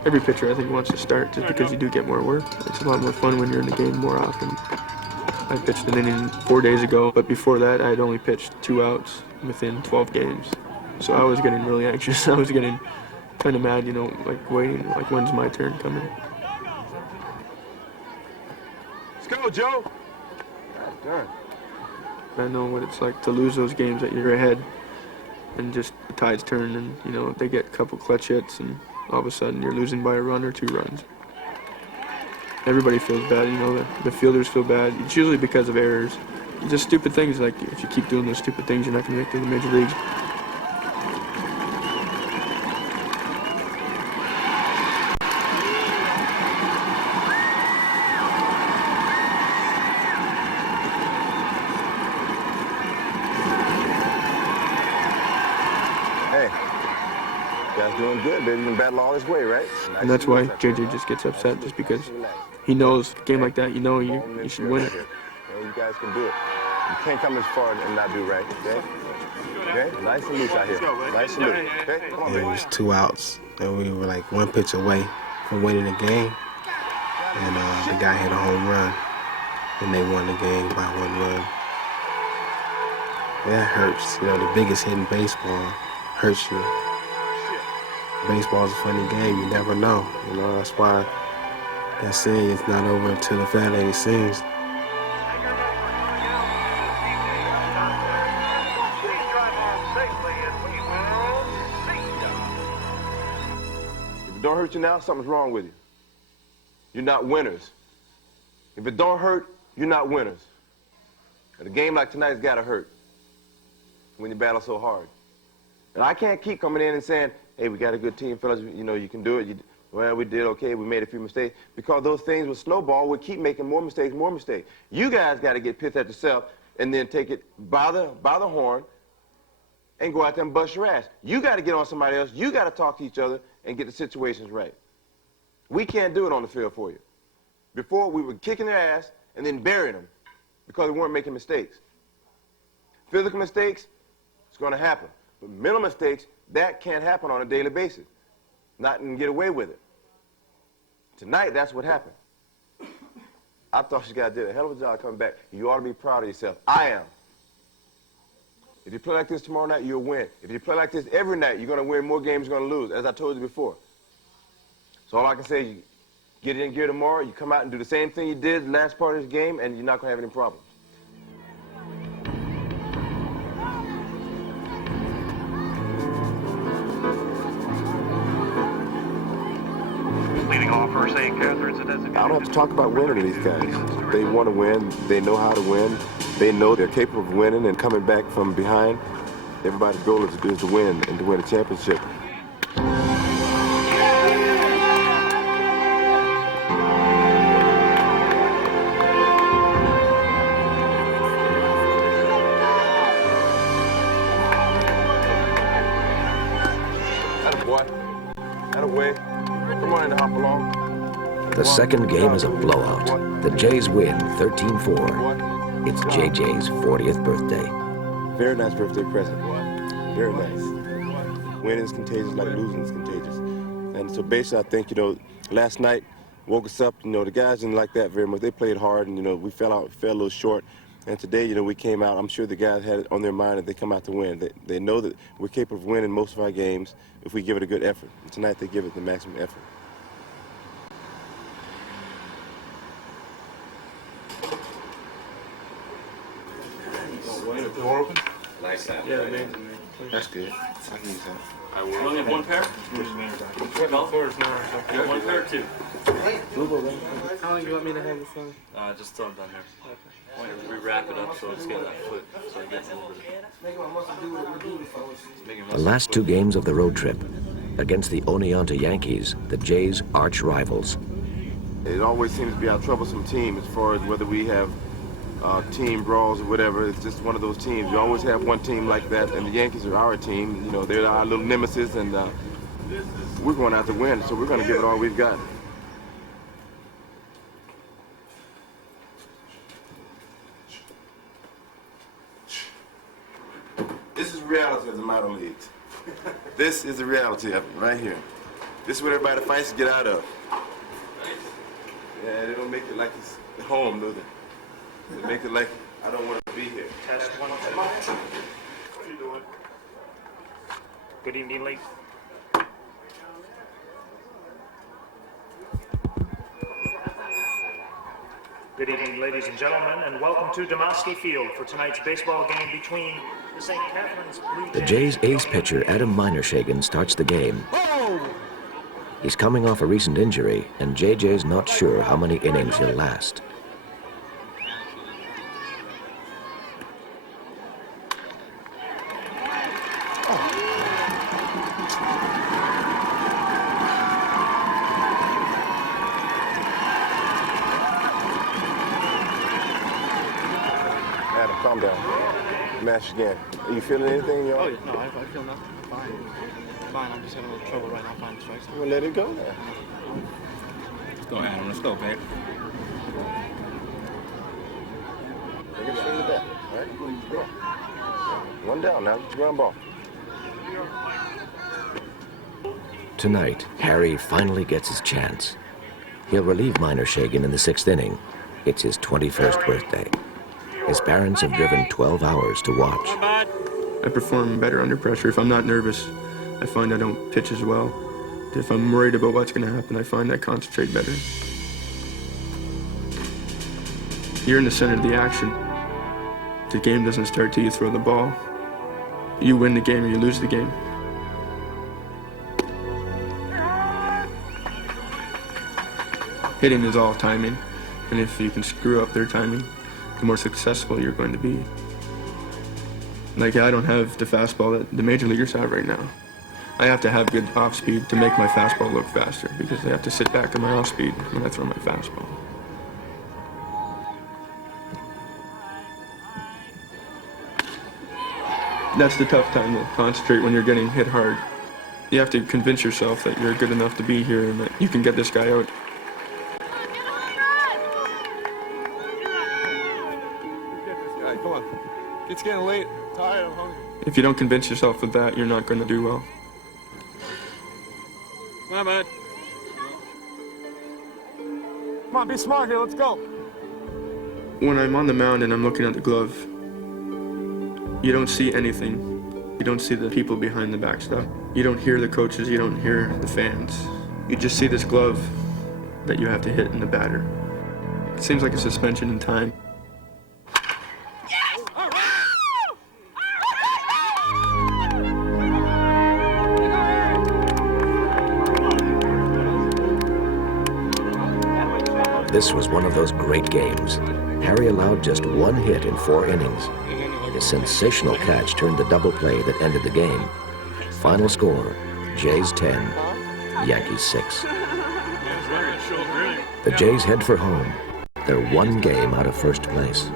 Every pitcher, I think, wants to start just because you do get more work. It's a lot more fun when you're in the game more often. I pitched an inning 4 days ago, but before that, I had only pitched 2 outs within 12 games. So I was getting really anxious. I was getting kind of mad, like waiting, like when's my turn coming? Let's go, Joe. Done. I know what it's like to lose those games that you're ahead and just the tides turn and, they get a couple clutch hits and all of a sudden you're losing by a run or 2 runs. Everybody feels bad, the fielders feel bad. It's usually because of errors. Just stupid things, like if you keep doing those stupid things, you're not going to make it to the major leagues. Doing good, baby. You've been battling all this way, right? And that's why JJ just gets upset, just because he knows a game like that, you should win it. You guys can do it. You can't come this far and not do right, okay? Okay? Nice and loose out here. Nice and loose, okay? Come on, baby. It was 2 outs, and we were like 1 pitch away from winning the game. And the guy hit a home run, and they won the game by 1 run. That hurts. The biggest hit in baseball hurts you. Baseball's a funny game, you never know. That's why that saying it's not over until the fat lady sings. If it don't hurt you now, something's wrong with you. You're not winners. If it don't hurt, you're not winners. And a game like tonight's gotta hurt when you battle so hard. And I can't keep coming in and saying, hey, we got a good team, fellas, you can do it. Well, we did okay, we made a few mistakes. Because those things will snowball, we'll keep making more mistakes. You guys got to get pissed at yourself and then take it by the horn and go out there and bust your ass. You got to get on somebody else. You got to talk to each other and get the situations right. We can't do it on the field for you. Before, we were kicking their ass and then burying them because we weren't making mistakes. Physical mistakes, it's going to happen. But mental mistakes, that can't happen on a daily basis. Not and get away with it. Tonight, that's what happened. I thought you guys did a hell of a job coming back. You ought to be proud of yourself. I am. If you play like this tomorrow night, you'll win. If you play like this every night, you're going to win more games you're going to lose, as I told you before. So all I can say is you get in gear tomorrow, you come out and do the same thing you did the last part of this game, and you're not going to have any problems. St. Catharines, a designated... I don't have to talk about winning to these guys. They want to win. They know how to win. They know they're capable of winning and coming back from behind. Everybody's goal is to win and to win a championship. Attaboy. Attaboy. Come on in and hop along. The second game is a blowout. The Jays win 13-4. It's JJ's 40th birthday. Very nice birthday present. Very nice. Winning is contagious like losing is contagious. And so basically I think, last night woke us up, the guys didn't like that very much. They played hard and, we fell a little short. And today, we came out, I'm sure the guys had it on their mind that they come out to win. They know that we're capable of winning most of our games if we give it a good effort. And tonight they give it the maximum effort. Door open? Nice hat. Yeah, amazing. That's good. I can use that. I will. You only have 1 pair? No, floor is not. You have 1 pair or 2? How long long do you want me to have the song? Just till I'm done here. Okay. We wrap it up so it's getting that foot, so it gets a little bit. The last two games of the road trip against the Oneonta Yankees, the Jays' arch rivals. It always seems to be our troublesome team as far as whether we have team brawls or whatever. It's just one of those teams. You always have one team like that, and the Yankees are our team. You know, they're our little nemesis, and we're going out to win, so we're going to give it all we've got. This is reality of the minor leagues. This is the reality of it right here. This is what everybody fights to get out of. Yeah, they don't make it like it's home, do they? They make it like I don't want to be here. Test 1, 2. What are you doing? Good evening, ladies. Good evening, ladies and gentlemen, and welcome to Demoski Field for tonight's baseball game between the St. Catharines Blue Jays. The Jays' ace pitcher, Adam Minershagen, starts the game. He's coming off a recent injury, and JJ's not sure how many innings he'll last. Adam, calm down. Mash again. Are you feeling anything in your arm? Oh, yeah, no, I feel nothing. Fine. Fine, I'm just having a little trouble right now finding strikes. Well, let it go there. Let's go, Adam. Let's go, babe. Take it straight to bat. All right? Go. One down now. Get your ground ball. Tonight, Harry finally gets his chance. He'll relieve Minershagen in the 6th inning. It's his 21st birthday. His parents have driven 12 hours to watch. I perform better under pressure. If I'm not nervous, I find I don't pitch as well. If I'm worried about what's going to happen, I find I concentrate better. You're in the center of the action. The game doesn't start till you throw the ball. You win the game or you lose the game. Hitting is all timing, and if you can screw up their timing, the more successful you're going to be. Like, I don't have the fastball that the major leaguers have right now. I have to have good off-speed to make my fastball look faster because I have to sit back on my off-speed when I throw my fastball. That's the tough time to concentrate when you're getting hit hard. You have to convince yourself that you're good enough to be here and that you can get this guy out. Come on. It's getting late. I'm tired. I'm hungry. If you don't convince yourself of that, you're not going to do well. Come on, bud. Come on, be smart here. Let's go. When I'm on the mound and I'm looking at the glove, you don't see anything. You don't see the people behind the backstop. You don't hear the coaches. You don't hear the fans. You just see this glove that you have to hit in the batter. It seems like a suspension in time. This was one of those great games. Harry allowed just 1 hit in 4 innings. His sensational catch turned the double play that ended the game. Final score, Jays 10, Yankees 6. The Jays head for home. They're 1 game out of first place.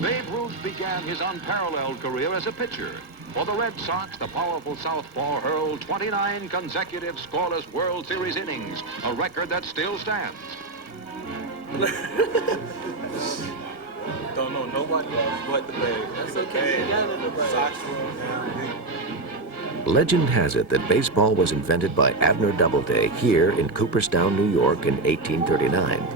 Babe Ruth began his unparalleled career as a pitcher. For the Red Sox, the powerful southpaw hurled 29 consecutive scoreless World Series innings, a record that still stands. Don't know nobody else but the Babe. That's okay. Sox Legend has it that baseball was invented by Abner Doubleday here in Cooperstown, New York in 1839.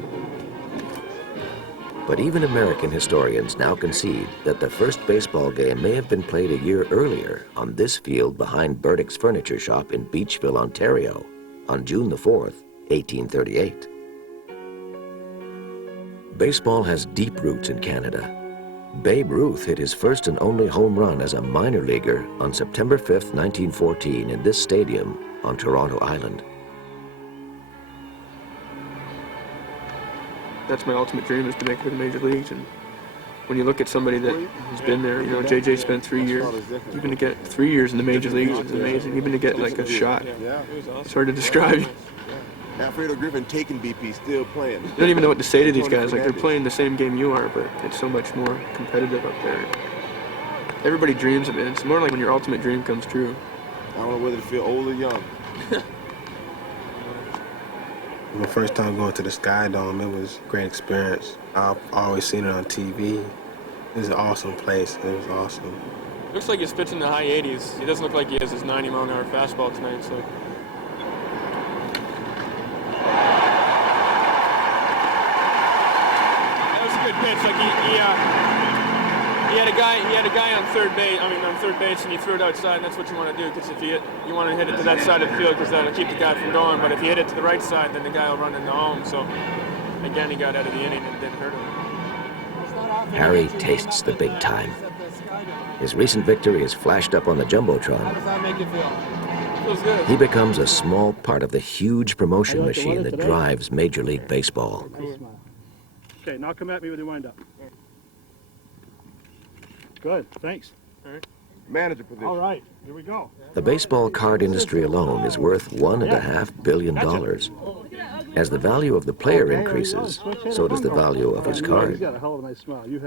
But even American historians now concede that the first baseball game may have been played a year earlier on this field behind Burdick's Furniture Shop in Beachville, Ontario, on June the 4th, 1838. Baseball has deep roots in Canada. Babe Ruth hit his first and only home run as a minor leaguer on September 5th, 1914 in this stadium on Toronto Island. That's my ultimate dream, is to make it to the major leagues. And when you look at somebody that has been there, you know, JJ spent 3 years. Even to get 3 years in the major leagues is amazing. Even to get like a shot, it's hard to describe. Alfredo Griffin taking BP, still playing. You don't even know what to say to these guys. Like, they're playing the same game you are, but it's so much more competitive up there. Everybody dreams of it. It's more like when your ultimate dream comes true. I don't know whether to feel old or young. My first time going to the Sky Dome, it was a great experience. I've always seen it on TV. It was an awesome place. It was awesome. Looks like he's pitching the high 80s. He doesn't look like he has his 90-mile-an-hour fastball tonight, so. That was a good pitch. Like he had a guy on third base, and he threw it outside, and that's what you want to do, because if you want to hit it to that side of the field, because that'll keep the guy from going. But if you hit it to the right side, then the guy will run into home. So again, he got out of the inning and it didn't hurt him. Harry tastes the big time. His recent victory is flashed up on the Jumbotron. How does that make you feel? Feels good. He becomes a small part of the huge promotion machine that drives Major League Baseball. Okay, now come at me with your windup. Good, thanks. All right. Manager position. All right, here we go. The baseball card industry alone is worth $1.5 billion. As the value of the player increases, so does the value of his card.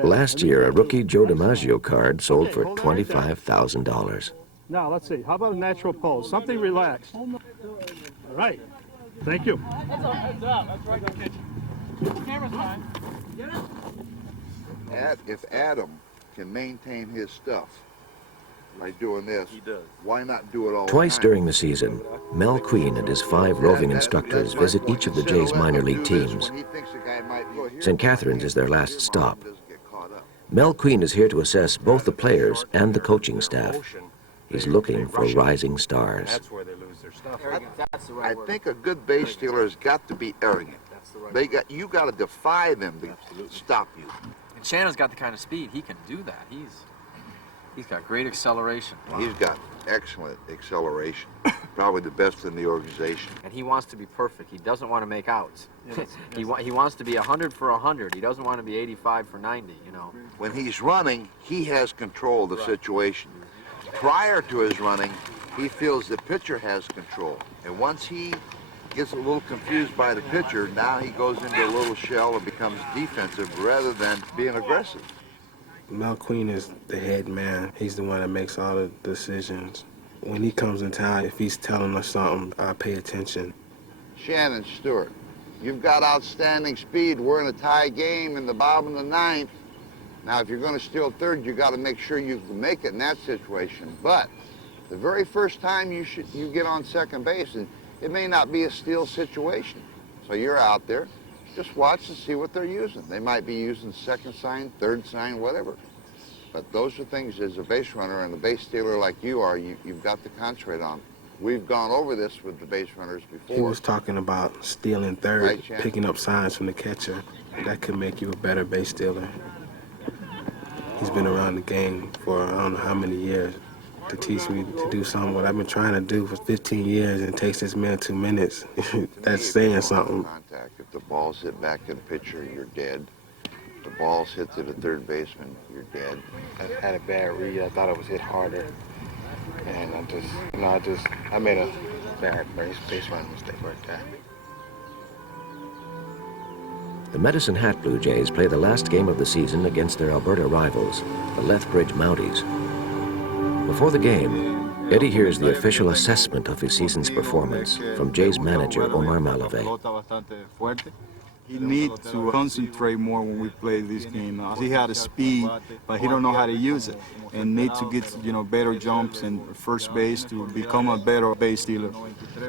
Last year, a rookie Joe DiMaggio card sold for $25,000. Now, let's see. How about a natural pose? Something relaxed. All right. Thank you. Heads up. That's right. Go catch it. Camera's fine. If Adam can maintain his stuff by doing this, he does. Why not do it all Twice the time? during the season, Mel Queen and his 5 roving instructors visit each of the Jays minor league teams. St. Catharines is their last stop. Mel Queen is here to assess both the players and the coaching staff. He's looking for rising stars. That's where they lose their stuff. I think a good base stealer has got to be arrogant. You got to defy them to stop you. And Shannon's got the kind of speed, he can do that. He's got great acceleration. He's got excellent acceleration, probably the best in the organization. And he wants to be perfect. He doesn't want to make outs. He wants to be 100 for 100. He doesn't want to be 85 for 90, you know. When he's running, he has control of the situation. Prior to his running, he feels the pitcher has control. And once he gets a little confused by the pitcher, now he goes into a little shell and becomes defensive rather than being aggressive. Mel Queen is the head man. He's the one that makes all the decisions. When he comes in town, if he's telling us something, I pay attention. Shannon Stewart, you've got outstanding speed. We're in a tie game in the bottom of the 9th. Now, if you're going to steal third, you got to make sure you can make it in that situation. But the very first time you get on second base, and it may not be a steal situation. So you're out there, just watch and see what they're using. They might be using second sign, third sign, whatever. But those are things as a base runner and a base stealer like you are, you've got to concentrate on. We've gone over this with the base runners before. He was talking about stealing third, right, picking up signs from the catcher. That could make you a better base stealer. He's been around the game for I don't know how many years to teach me to do something what I've been trying to do for 15 years, and it takes this man 2 minutes. That's saying something. If the ball's hit back to the pitcher, you're dead. If the ball's hit to the third baseman, you're dead. I had a bad read. I thought I was hit harder. And I made a bad baseline mistake like that. The Medicine Hat Blue Jays play the last game of the season against their Alberta rivals, the Lethbridge Mounties. Before the game, Eddie hears the official assessment of his season's performance from Jays manager Omar Malave. He needs to concentrate more when we play this game. He had a speed, but he don't know how to use it, and need to get better jumps in first base to become a better base stealer.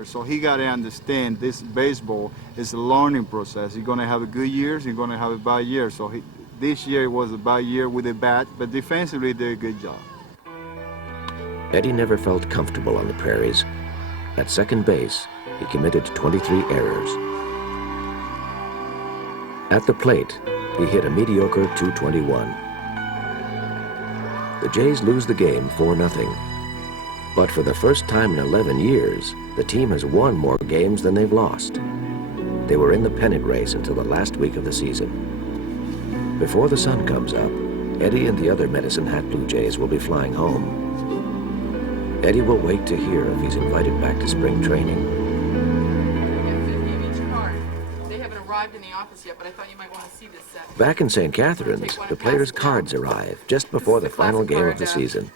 So he got to understand this baseball is a learning process. He's going to have a good years, he's going to have a bad year. So this year was a bad year with a bat, but defensively he did a good job. Eddie never felt comfortable on the prairies. At second base, he committed 23 errors. At the plate, he hit a mediocre .221. The Jays lose the game 4-0. But for the first time in 11 years, the team has won more games than they've lost. they were in the pennant race until the last week of the season. Before the sun comes up, Eddie and the other Medicine Hat Blue Jays will be flying home. Eddie will wait to hear if he's invited back to spring training. They haven't arrived in the office yet, but I thought you might want to see this set. Back in St. Catharines, the players' cards arrive just before the final game of the season.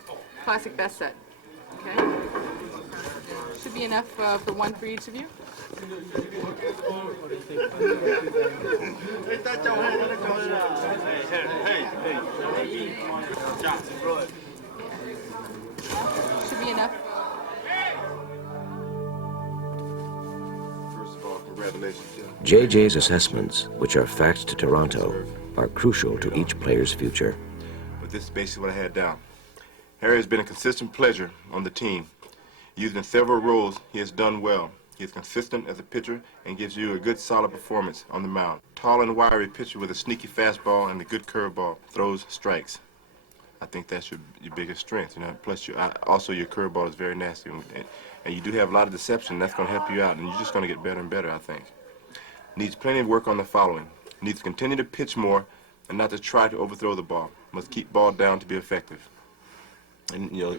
Classic best set. Okay? Should be enough for one for each of you. Should be enough. First of all, congratulations, Jim. JJ's assessments, which are faxed to Toronto, are crucial to each player's future. But this is basically what I had down. Harry has been a consistent pleasure on the team. Used in several roles, he has done well. He is consistent as a pitcher and gives you a good, solid performance on the mound. Tall and wiry pitcher with a sneaky fastball and a good curveball. Throws strikes. I think that's your biggest strength, you know. Plus, also your curveball is very nasty, and you do have a lot of deception. That's going to help you out, and you're just going to get better and better, I think. Needs plenty of work on the following. Needs to continue to pitch more and not to try to overthrow the ball. Must keep ball down to be effective. And you know,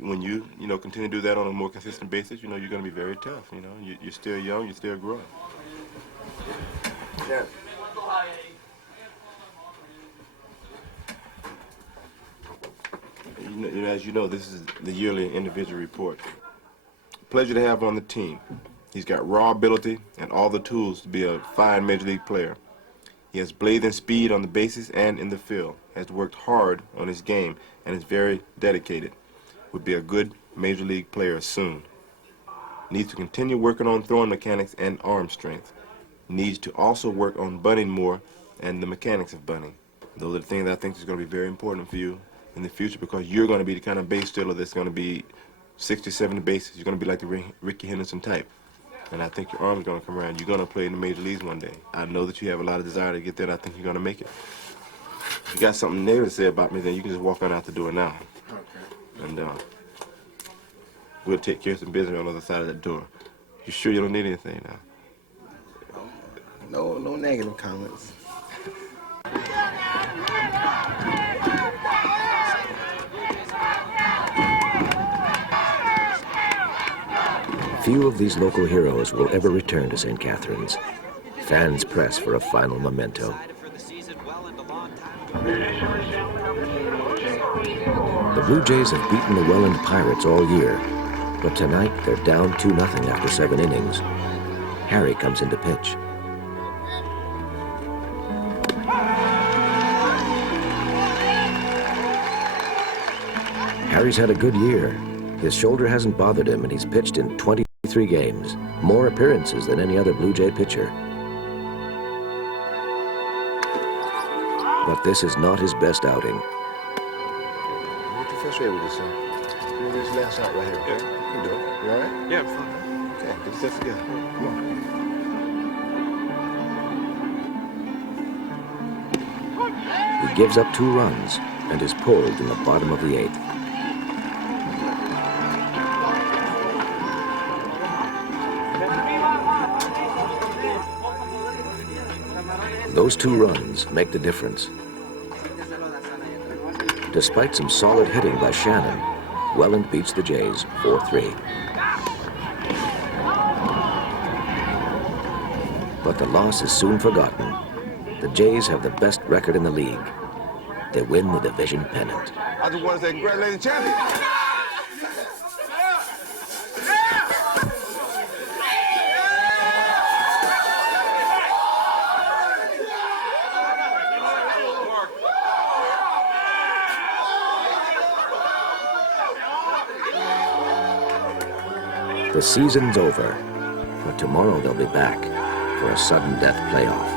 when you continue to do that on a more consistent basis, you know, you're going to be very tough. You know, you're still young, you're still growing. Yeah. As you know, this is the yearly individual report. Pleasure to have on the team. He's got raw ability and all the tools to be a fine major league player. He has blazing speed on the bases and in the field, has worked hard on his game, and is very dedicated. Would be a good major league player soon. Needs to continue working on throwing mechanics and arm strength. Needs to also work on bunting more and the mechanics of bunting. Those are the things that I think is going to be very important for you in the future, because you're going to be the kind of base stealer that's going to be 60, 70 bases. You're going to be like the Ricky Henderson type. And I think your arm's going to come around. You're going to play in the major leagues one day. I know that you have a lot of desire to get there, and I think you're going to make it. If you got something negative to say about me, then you can just walk on out the door now. Okay. And we'll take care of some business on the other side of that door. You sure you don't need anything now? No negative comments. Few of these local heroes will ever return to St. Catharines. Fans press for a final memento. The Blue Jays have beaten the Welland Pirates all year, but tonight they're down 2-0 after 7 innings. Harry comes in to pitch. Harry's had a good year. His shoulder hasn't bothered him, and he's pitched in 23 games, more appearances than any other Blue Jay pitcher. But this is not his best outing. What you frustrated with yourself? Do this last shot right here, okay? You can do it. You all right? Yeah, I'm fine. Okay, get yourself together. Come on. He gives up 2 runs and is pulled in the bottom of the 8th. Those 2 runs make the difference. Despite some solid hitting by Shannon, Welland beats the Jays 4-3. But the loss is soon forgotten. The Jays have the best record in the league. They win the division pennant. I just want to say congratulations, champion. The season's over, but tomorrow they'll be back for a sudden death playoff.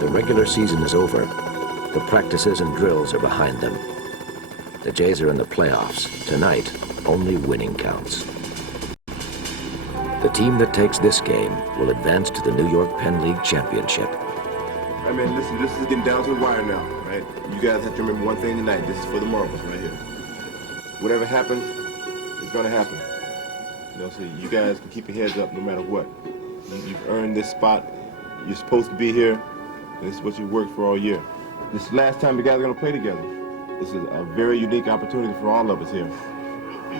The regular season is over. The practices and drills are behind them. The Jays are in the playoffs. Tonight, only winning counts. The team that takes this game will advance to the New York Penn League Championship. I mean, listen, this is getting down to the wire now, right? You guys have to remember one thing tonight. This is for the marbles right here. Whatever happens, It's going to happen. You know, so you guys can keep your heads up no matter what. You've earned this spot. You're supposed to be here. And this is what you worked for all year. This is the last time you guys are going to play together. This is a very unique opportunity for all of us here.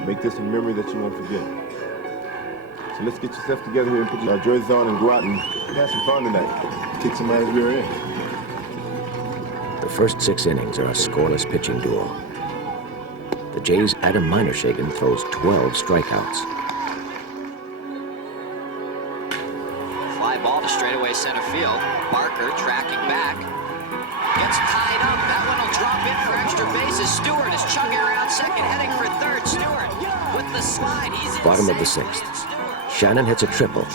Make this a memory that you won't forget. So let's get yourself together here and put your jerseys on and go out and have some fun tonight. Kick somebody's rear end. The first 6 innings are a scoreless pitching duel. The Jays' Adam Minershagen throws 12 strikeouts. Fly ball to straightaway center field. Barker tracking back. Gets tied up. That one will drop in for extra bases. Stewart is chugging around second, heading for third. Stewart with the slide. He's in Bottom of the 6th. Shannon hits a triple.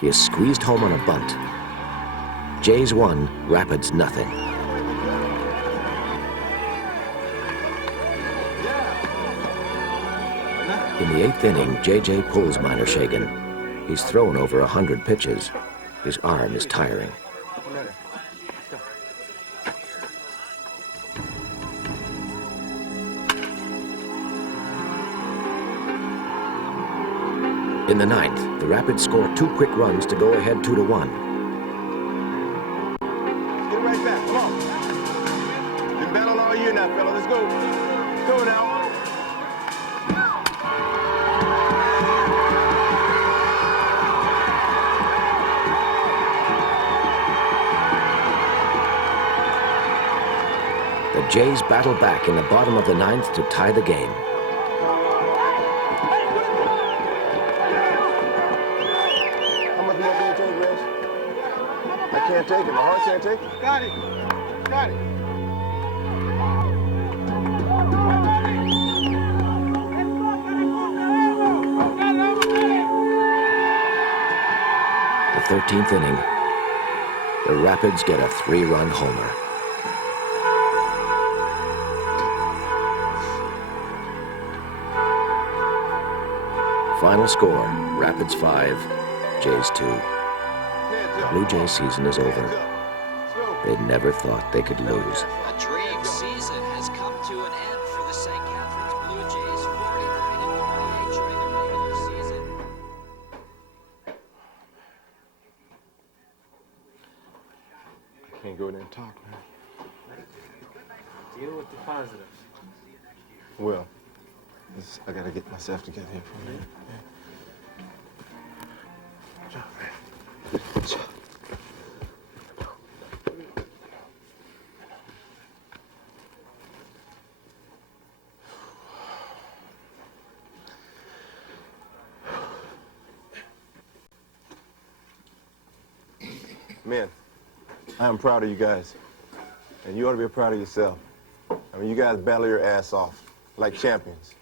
He is squeezed home on a bunt. Jays 1, Rapids nothing. In the 8th inning, JJ pulls Minershagen. He's thrown over 100 pitches. His arm is tiring. In the 9th, the Rapids score 2 quick runs to go ahead 2-1. Get right back, come on. Been battling all year now, fella. Let's go. Go now. The Jays battle back in the bottom of the 9th to tie the game. Can't take it. My heart can't take it. Got it. Got it. The 13th inning, the Rapids get a 3-run homer. Final score, Rapids 5, Jays 2. Blue Jays season is over. They never thought they could lose. A dream season has come to an end for the St. Catharines Blue Jays, 49-28 during the regular season. Can't go in there and talk, man. Deal with the positives. Well, I gotta get myself together here for a minute. Man, I am proud of you guys, and you ought to be proud of yourself. I mean, you guys battle your ass off like champions,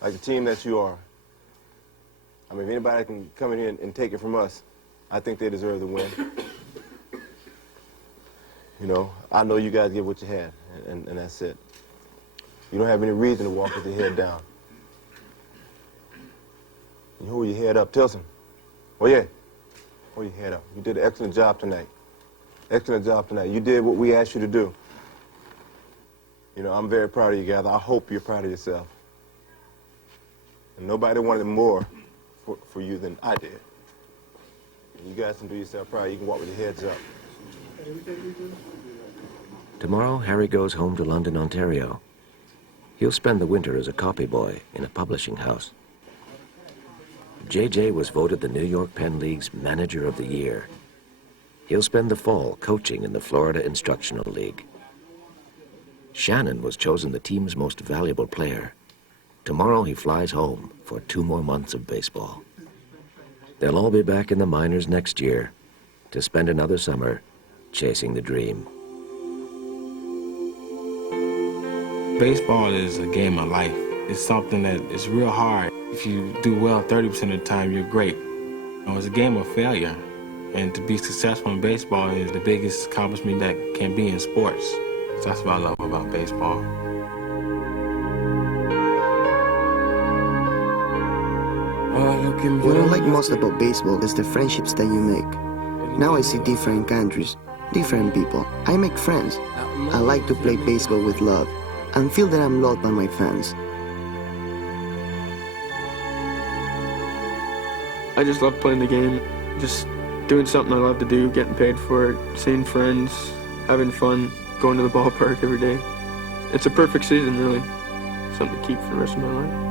like the team that you are. I mean, if anybody can come in here and take it from us, I think they deserve the win. You know, I know you guys give what you had, and that's it. You don't have any reason to walk with your head down. You hold your head up, Tilson. Oh, yeah. Hold your head up. You did an excellent job tonight. Excellent job tonight. You did what we asked you to do. You know, I'm very proud of you guys. I hope you're proud of yourself. And nobody wanted more for you than I did. And you guys can do yourself proud. You can walk with your heads up. Tomorrow, Harry goes home to London, Ontario. He'll spend the winter as a copy boy in a publishing house. JJ was voted the New York Penn League's Manager of the Year. He'll spend the fall coaching in the Florida Instructional League. Shannon was chosen the team's most valuable player. Tomorrow he flies home for 2 more months of baseball. They'll all be back in the minors next year to spend another summer chasing the dream. Baseball is a game of life. It's something that is real hard. If you do well 30% of the time, you're great. It's a game of failure. And to be successful in baseball is the biggest accomplishment that can be in sports. So that's what I love about baseball. What I like most about baseball is the friendships that you make. Now I see different countries, different people. I make friends. I like to play baseball with love and feel that I'm loved by my fans. I just love playing the game, just doing something I love to do, getting paid for it, seeing friends, having fun, going to the ballpark every day. It's a perfect season, really. Something to keep for the rest of my life.